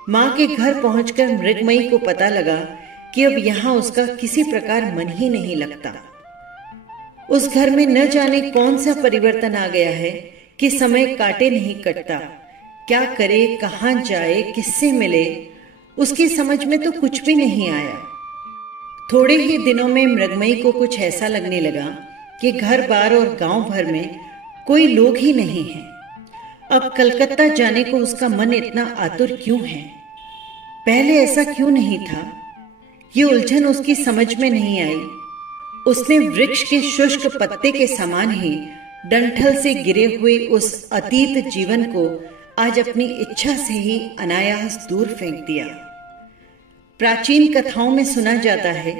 माँ के घर पहुंचकर मृगमयी को पता लगा कि अब यहाँ उसका किसी प्रकार मन ही नहीं लगता। उस घर में न जाने कौन सा परिवर्तन आ गया है कि समय काटे नहीं कटता। क्या करे, कहाँ जाए, किससे मिले, उसकी समझ में तो कुछ भी नहीं आया। थोड़े ही दिनों में मृगमयी को कुछ ऐसा लगने लगा कि घर बार और गांव भर में कोई लोग ही नहीं है। अब कलकत्ता जाने को उसका मन इतना आतुर क्यों है? पहले ऐसा क्यों नहीं था? ये उलझन उसकी समझ में नहीं आई। उसने वृक्ष के शुष्क पत्ते के समान ही डंठल से गिरे हुए उस अतीत जीवन को आज अपनी इच्छा से ही अनायास दूर फेंक दिया। प्राचीन कथाओं में सुना जाता है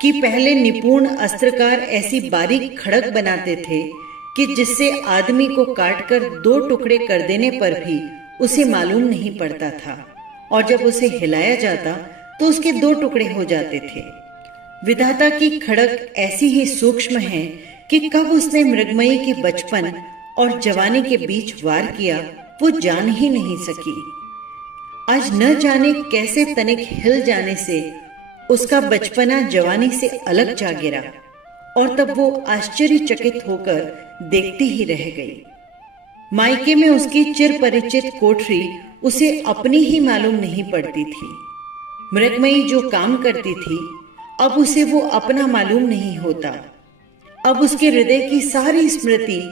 कि पहले निपुण अस्त्रकार ऐसी बारीक खड़क बनाते थे कि जिससे आदमी को काटकर 2 टुकड़े कर देने पर भी उसे मालूम नहीं पड़ता था, और जब उसे हिलाया जाता तो उसके 2 टुकड़े हो जाते थे। विधाता की खड़क ऐसी ही सूक्ष्म है कि कब उसने मृगमयी के बचपन और जवानी के बीच वार किया वो जान ही नहीं सकी। आज न जाने कैसे तनिक हिल जाने से उसका बचपना जवानी से अलग जा गिरा, और तब वो आश्चर्यचकित होकर देखती ही रह गई। मायके में उसकी चिर परिचित कोठरी उसे अपनी ही मालूम नहीं पड़ती थी। मृगमयी जो काम करती थी अब उसे वो अपना मालूम नहीं होता। अब उसके हृदय की सारी स्मृति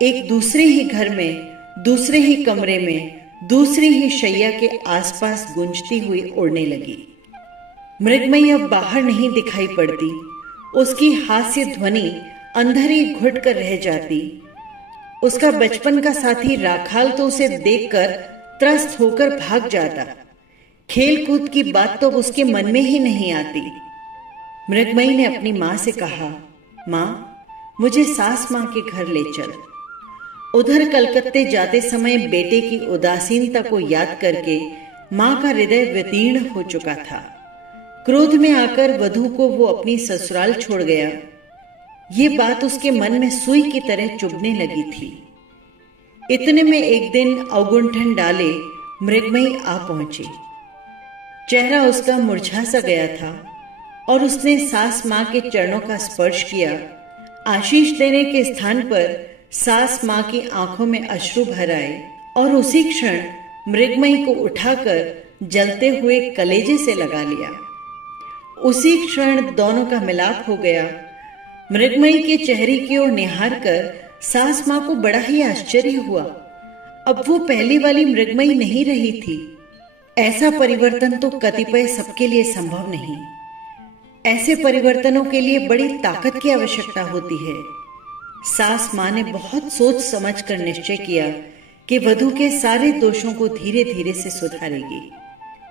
एक दूसरे ही घर में, दूसरे ही कमरे में, दूसरी ही शैया के आसपास गूंजती हुई उड़ने लगी। मृगमयी अब बाहर नहीं दिखाई पड़ती। उसकी हास्य ध्वनि अंदर ही घुट कर रह जाती। उसका बचपन का साथी राखाल तो उसे देखकर त्रस्त होकर भाग जाता। खेल कूद की बात तो उसके मन में ही नहीं आती। मृगमयी ने अपनी माँ से कहा, माँ, मुझे सास माँ के घर ले चल। उधर कलकत्ते जाते समय बेटे की उदासीनता को याद करके माँ का हृदय वितीर्ण हो चुका था। क्रोध में आकर वधु को वो अपनी ससुराल छोड़ गया। ये बात उसके मन में सुई की तरह चुभने लगी थी। इतने में एक दिन अवगुंठन डाले मृगमयी आ पहुंची। चेहरा उसका मुरझा सा गया था और उसने सास माँ के चरणों का स्पर्श किया। आशीष देने के स्थान पर सास माँ की आंखों में अश्रु भर आए और उसी क्षण मृगमयी को उठाकर जलते हुए कलेजे से लगा लिया। उसी क्षण दोनों का मिलाप हो गया। मृगमयी के चेहरे की ओर निहार कर सास माँ को बड़ा ही आश्चर्य हुआ। अब वो पहली वाली मृगमयी नहीं रही थी। ऐसा परिवर्तन तो कतिपय सबके लिए संभव नहीं। ऐसे परिवर्तनों के लिए बड़ी ताकत की आवश्यकता होती है। सास माँ ने बहुत सोच समझ कर निश्चय किया कि वधु के सारे दोषों को धीरे धीरे से सुधारेगी,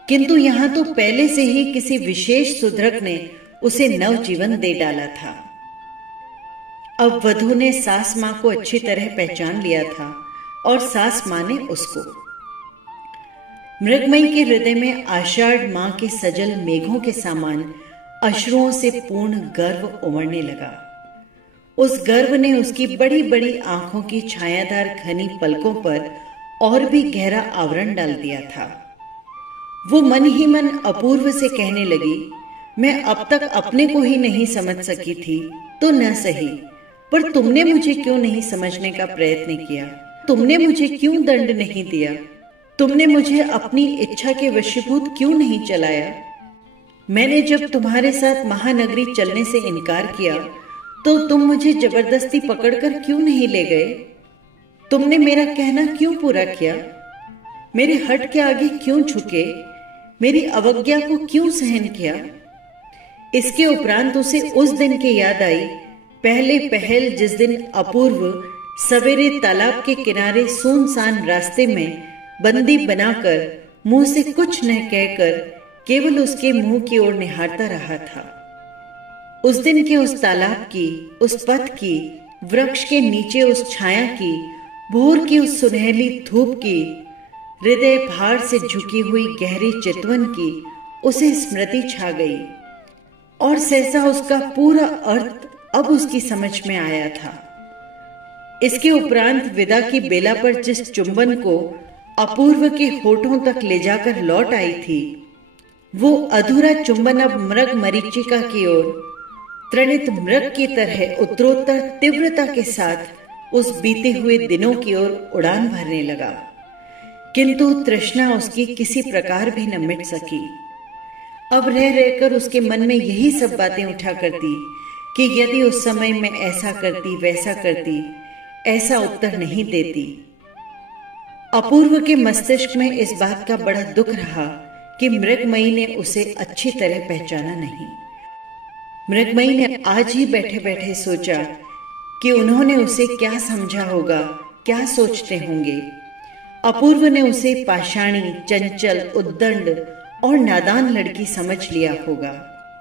किंतु यहाँ तो पहले से ही किसी विशेष सुधरक ने उसे नव जीवन दे डाला था। अब वधु ने सास माँ को अच्छी तरह पहचान लिया था और सास माँ ने उसको। मृगमयी के हृदय में आषाढ़ माँ के सजल मेघों के समान अश्रुओं से पूर्ण गर्व उमड़ने लगा। उस गर्व ने उसकी बड़ी बड़ी आंखों की छायादार घनी पलकों पर और भी गहरा आवरण डाल दिया था। वो मन ही मन अपूर्व से कहने लगी, मैं अब तक अपने को ही नहीं समझ सकी थी तो न सही, पर तुमने मुझे क्यों नहीं समझने का प्रयत्न किया? तुमने मुझे क्यों दंड नहीं दिया? तुमने मुझे अपनी इच्छा के वशीभूत क्यों नहीं चलाया? मैंने जब तुम्हारे साथ महानगरी चलने से इनकार किया तो तुम मुझे जबरदस्ती पकड़कर क्यों नहीं ले गए? तुमने मेरा कहना क्यों पूरा किया? मेरे हट के आगे क्यों झुके? मेरी अवज्ञा को क्यों सहन किया? इसके उपरांत उसे उस दिन की याद आई, पहले पहल जिस दिन अपूर्व सवेरे तालाब के किनारे सुनसान रास्ते में बंदी बनाकर मुंह से कुछ न कहकर केवल उसके मुंह की ओर निहारता रहा था। उस दिन के उस तालाब की, उस पथ की, वृक्ष के नीचे उस छाया की, भोर की उस सुनहली धूप की, हृदय भार से झुकी हुई गहरी चितवन की उसे स्मृति छा गई और सहसा उसका पूरा अर्थ अब उसकी समझ में आया था। इसके उपरांत विदा की बेला पर जिस चुंबन को अपूर्व के होठों तक ले जाकर लौट आई थी, वो अधूरा चुंबन अब मृग मरीचिका की ओर तृणित मृग की तरह उत्तरोत्तर तीव्रता के साथ उस बीते हुए दिनों की ओर उड़ान भरने लगा। किंतु तृष्णा उसकी किसी प्रकार भी न मिट सकी। अब रह रहकर उसके मन में यही सब बातें उठा करती कि यदि उस समय मैं ऐसा करती, वैसा करती, ऐसा उत्तर नहीं देती। अपूर्व के मस्तिष्क में इस बात का बड़ा दुख रहा कि मृगमयी ने उसे अच्छी तरह पहचाना नहीं। मृगमयी ने आज ही बैठे बैठे सोचा कि उन्होंने उसे क्या समझा होगा, क्या सोचते होंगे। अपूर्व ने उसे पाषाणी, चंचल, उद्दंड और नादान लड़की समझ लिया होगा।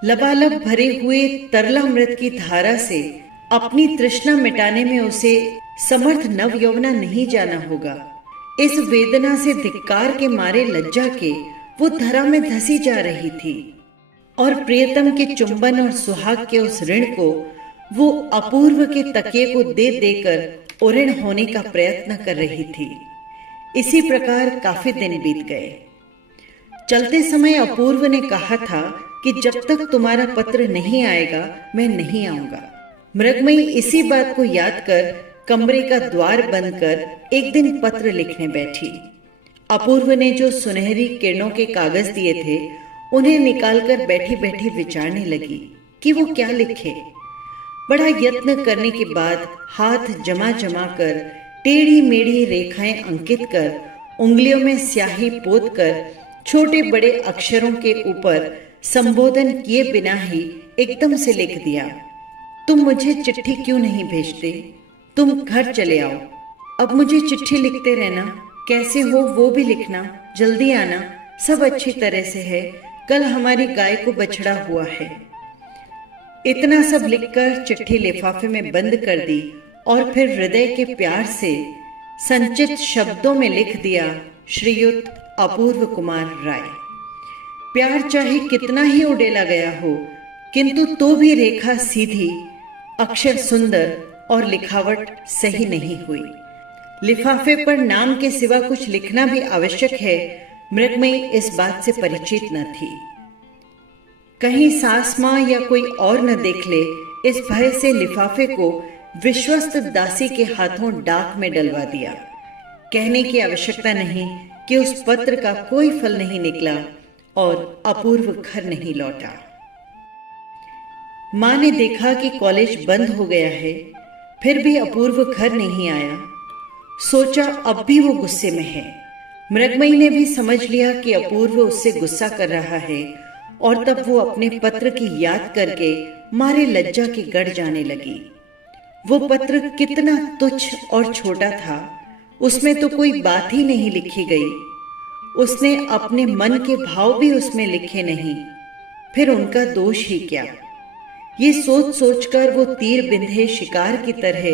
लबालब भरे हुए तरलामृत की धारा से अपनी तृष्णा मिटाने में उसे समर्थ नव यौवना नहीं जाना होगा। इस वेदना से धिक्कार के मारे लज्जा के वो धरा में धसी जा रही थी और प्रियतम के चुंबन और सुहाग के उस ऋण को वो अपूर्व के तकिए को दे देकर उऋण होने का प्रयत्न कर रही थी। इसी प्रकार काफी दिन बीत गए। चलते समय अपूर्व ने कहा था कि जब तक तुम्हारा पत्र नहीं आएगा मैं नहीं आऊंगा। मृगमयी इसी बात को याद कर कमरे का द्वार बंद कर एक दिन पत्र लिखने बैठी। अपूर्व ने जो सुनहरी किरणों के कागज दिए थे उन्हें निकालकर बैठी बैठी विचारने लगी कि वो क्या लिखे। बड़ा यत्न करने के बाद हाथ जमा जमा कर टेढ़ी मेढ़ी रेखाएं अंकित कर उंगलियों में स्याही पोत कर छोटे बड़े अक्षरों के ऊपर संबोधन किए बिना ही एकदम से लिख दिया, तुम मुझे चिट्ठी क्यों नहीं भेजते? तुम घर चले आओ। अब मुझे चिट्ठी लिखते रहना, कैसे हो वो भी लिखना, जल्दी आना, सब अच्छी तरह से है, कल हमारी गाय को बछड़ा हुआ है। इतना सब लिखकर चिट्ठी लिफाफे में बंद कर दी और फिर हृदय के प्यार से संचित शब्दों में लिख दिया, श्रीयुत अपूर्व कुमार राय। प्यार चाहे कितना ही उडेला गया हो, किंतु तो भी रेखा सीधी, अक्षर सुंदर और लिखावट सही नहीं हुई। लिफाफे पर नाम के सिवा कुछ लिखना भी आवश्यक है, मृगमयी इस बात से परिचित न थी। कहीं सास माँ या कोई और न देख ले, इस भय से लिफाफे को विश्वस्त दासी के हाथों डाक में डलवा दिया। कहने की आवश्यकता नहीं कि उस पत्र का कोई फल नहीं निकला और अपूर्व घर नहीं लौटा। माँ ने देखा कि कॉलेज बंद हो गया है, फिर भी अपूर्व घर नहीं आया। सोचा अब भी वो गुस्से में है। मृगमयी ने भी समझ लिया कि अपूर्व उससे गुस्सा कर रहा है और तब वो अपने पत्र की याद करके मारे लज्जा के गड़ जाने लगी। वो पत्र कितना तुच्छ और छोटा था, उसमें तो कोई बात ही नहीं लिखी गई। उसने अपने मन के भाव भी उसमें लिखे नहीं, फिर उनका दोष ही क्या। ये सोच सोचकर वो तीर बिंधे शिकार की तरह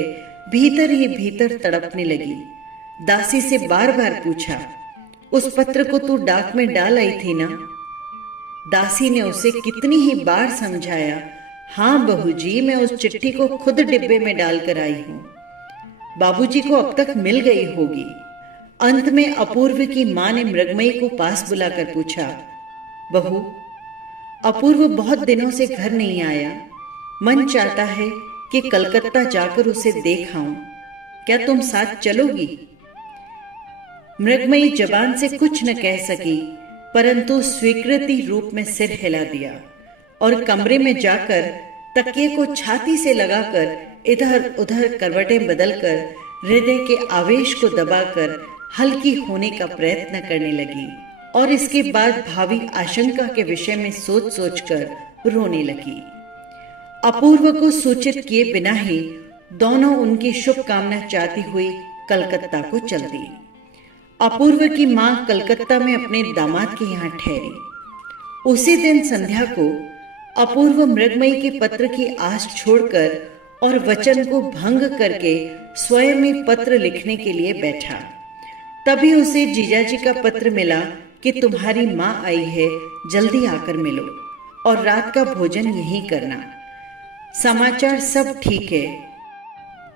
भीतर ही भीतर तड़पने लगी। दासी से बार बार पूछा, उस पत्र को तू डाक में डाल आई थी ना? दासी ने उसे कितनी ही बार समझाया, हाँ बहू जी, मैं उस चिट्ठी को खुद डिब्बे में डालकर आई हूँ। बाबूजी को अब तक मिल गई होगी। अंत में अपूर्व की माँ ने मृगमयी को पास बुलाकर पूछा, बहू, अपूर्व बहुत दिनों से घर नहीं आया, मन चाहता है कि कलकत्ता जाकर उसे देख आऊं, क्या तुम साथ चलोगी? मृगमयी जबान से कुछ न कह सकी, परंतु स्वीकृति रूप में सिर हिला दिया और कमरे में जाकर तकिए को छाती से लगाकर इधर उधर करवटें बदलकर हृदय के आवेश को दबाकर हल्की होने का प्रयत्न करने लगी और इसके बाद भावी आशंका के विषय में सोच सोचकर रोने लगी। अपूर्व को सूचित किए बिना ही दोनों उनकी शुभकामना चाहती हुई कलकत्ता को चल दी। अपूर्व की माँ कलकत्ता में अपने दामाद के यहाँ ठहरी। उसी दिन संध्या को अपूर्व मृगमयी के पत्र की आस छोड़कर और वचन को भंग करके स्वयं ही पत्र लिखने के लिए बैठा। तभी उसे जीजाजी का पत्र मिला कि तुम्हारी माँ आई है, जल्दी आकर मिलो और रात का भोजन यहीं करना। समाचार सब ठीक है।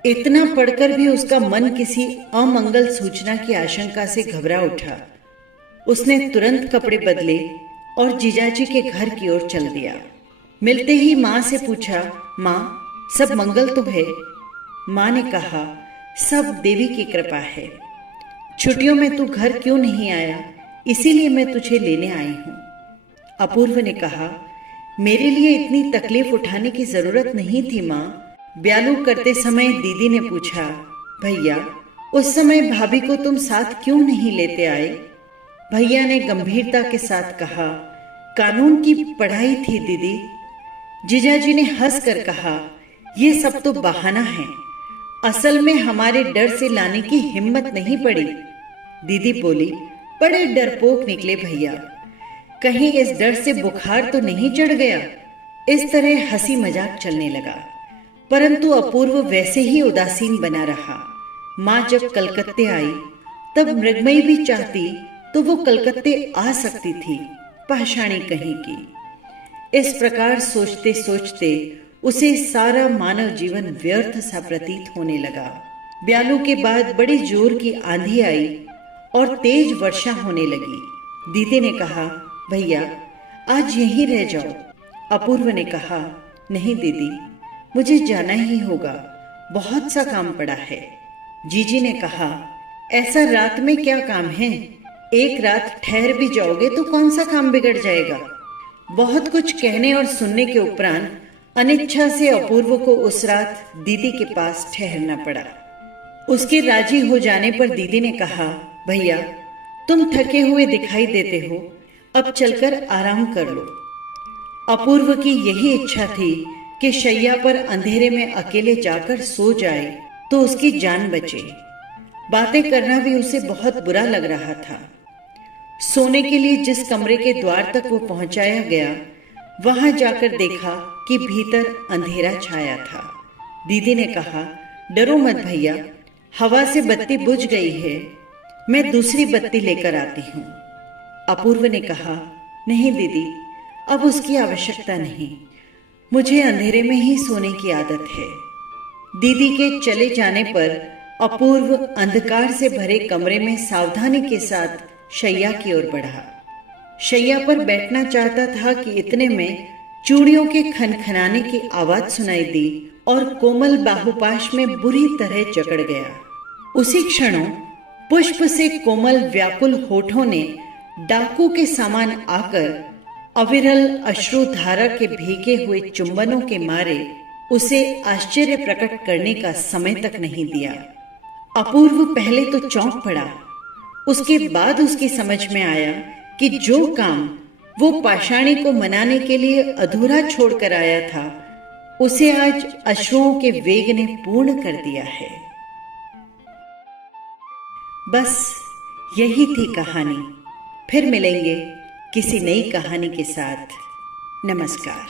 इतना पढ़कर भी उसका मन किसी अमंगल सूचना की आशंका से घबरा उठा। उसने तुरंत कपड़े बदले और जीजाजी के घर की ओर चल दिया। मिलते ही माँ से पूछा, माँ सब मंगल तो है? माँ ने कहा, सब देवी की कृपा है। छुट्टियों में तू घर क्यों नहीं आया? इसीलिए मैं तुझे लेने आई हूँ। अपूर्व ने कहा, मेरे लिए इतनी तकलीफ उठाने की जरूरत नहीं थी माँ। ब्यालू करते समय दीदी ने पूछा, भैया उस समय भाभी को तुम साथ क्यों नहीं लेते आए? भैया ने गंभीरता के साथ कहा, कानून की पढ़ाई थी दीदी। जीजाजी ने हंसकर कहा, ये सब तो बहाना है, असल में हमारे डर से लाने की हिम्मत नहीं पड़ी। दीदी बोली, बड़े डरपोक निकले भैया, कहीं इस डर से बुखार तो नहीं चढ़ गया? इस तरह हंसी मजाक चलने लगा, परंतु अपूर्व वैसे ही उदासीन बना रहा। माँ जब कलकत्ते आई तब मृगमयी भी चाहती तो वो कलकत्ते आ सकती थी, पाषाणी कहीं की। इस प्रकार सोचते सोचते उसे सारा मानव जीवन व्यर्थ सा प्रतीत होने लगा। ब्यालू के बाद बड़ी जोर की आंधी आई और तेज वर्षा होने लगी। दीदी ने कहा, भैया आज यहीं रह जाओ। अपूर्व ने कहा, नहीं दीदी, मुझे जाना ही होगा, बहुत सा काम पड़ा है। जीजी ने कहा, ऐसा रात में क्या काम है? एक रात ठहर भी जाओगे तो कौन सा काम बिगड़ जाएगा? बहुत कुछ कहने और सुनने के उपरांत अनिच्छा से अपूर्व को उस रात दीदी के पास ठहरना पड़ा। उसके राजी हो जाने पर दीदी ने कहा, भैया तुम थके हुए दिखाई देते हो, अब चलकर आराम कर लो। अपूर्व की यही इच्छा थी कि शैया पर अंधेरे में अकेले जाकर सो जाए तो उसकी जान बचे। बातें करना भी उसे बहुत बुरा लग रहा था। सोने के लिए जिस कमरे के द्वार तक वो पहुंचाया गया, वहां जाकर देखा कि भीतर अंधेरा छाया था। दीदी ने कहा, डरो मत भैया, हवा से बत्ती बुझ गई है, मैं दूसरी बत्ती लेकर आती हूँ। अपूर्व ने कहा, नहीं दीदी, अब उसकी आवश्यकता नहीं, मुझे अंधेरे में ही सोने की आदत है। दीदी के चले जाने पर अपूर्व अंधकार से भरे कमरे में सावधानी के साथ शैया की ओर बढ़ा। शैया पर बैठना चाहता था कि इतने में चूड़ियों के खनखनाने की आवाज सुनाई दी और कोमल बाहुपाश में बुरी तरह जकड़ गया। उसी क्षणों पुष्प से कोमल व्याकुल होठों ने डाकू के समान आकर अविरल अश्रुधारा के भीगे हुए चुंबनों के मारे उसे आश्चर्य प्रकट करने का समय तक नहीं दिया। अपूर्व पहले तो चौंक पड़ा, उसके बाद उसकी समझ में आया कि जो काम वो पाषाणी को मनाने के लिए अधूरा छोड़कर आया था, उसे आज अश्रुओं के वेग ने पूर्ण कर दिया है। बस यही थी कहानी। फिर मिलेंगे किसी नई कहानी के साथ। नमस्कार।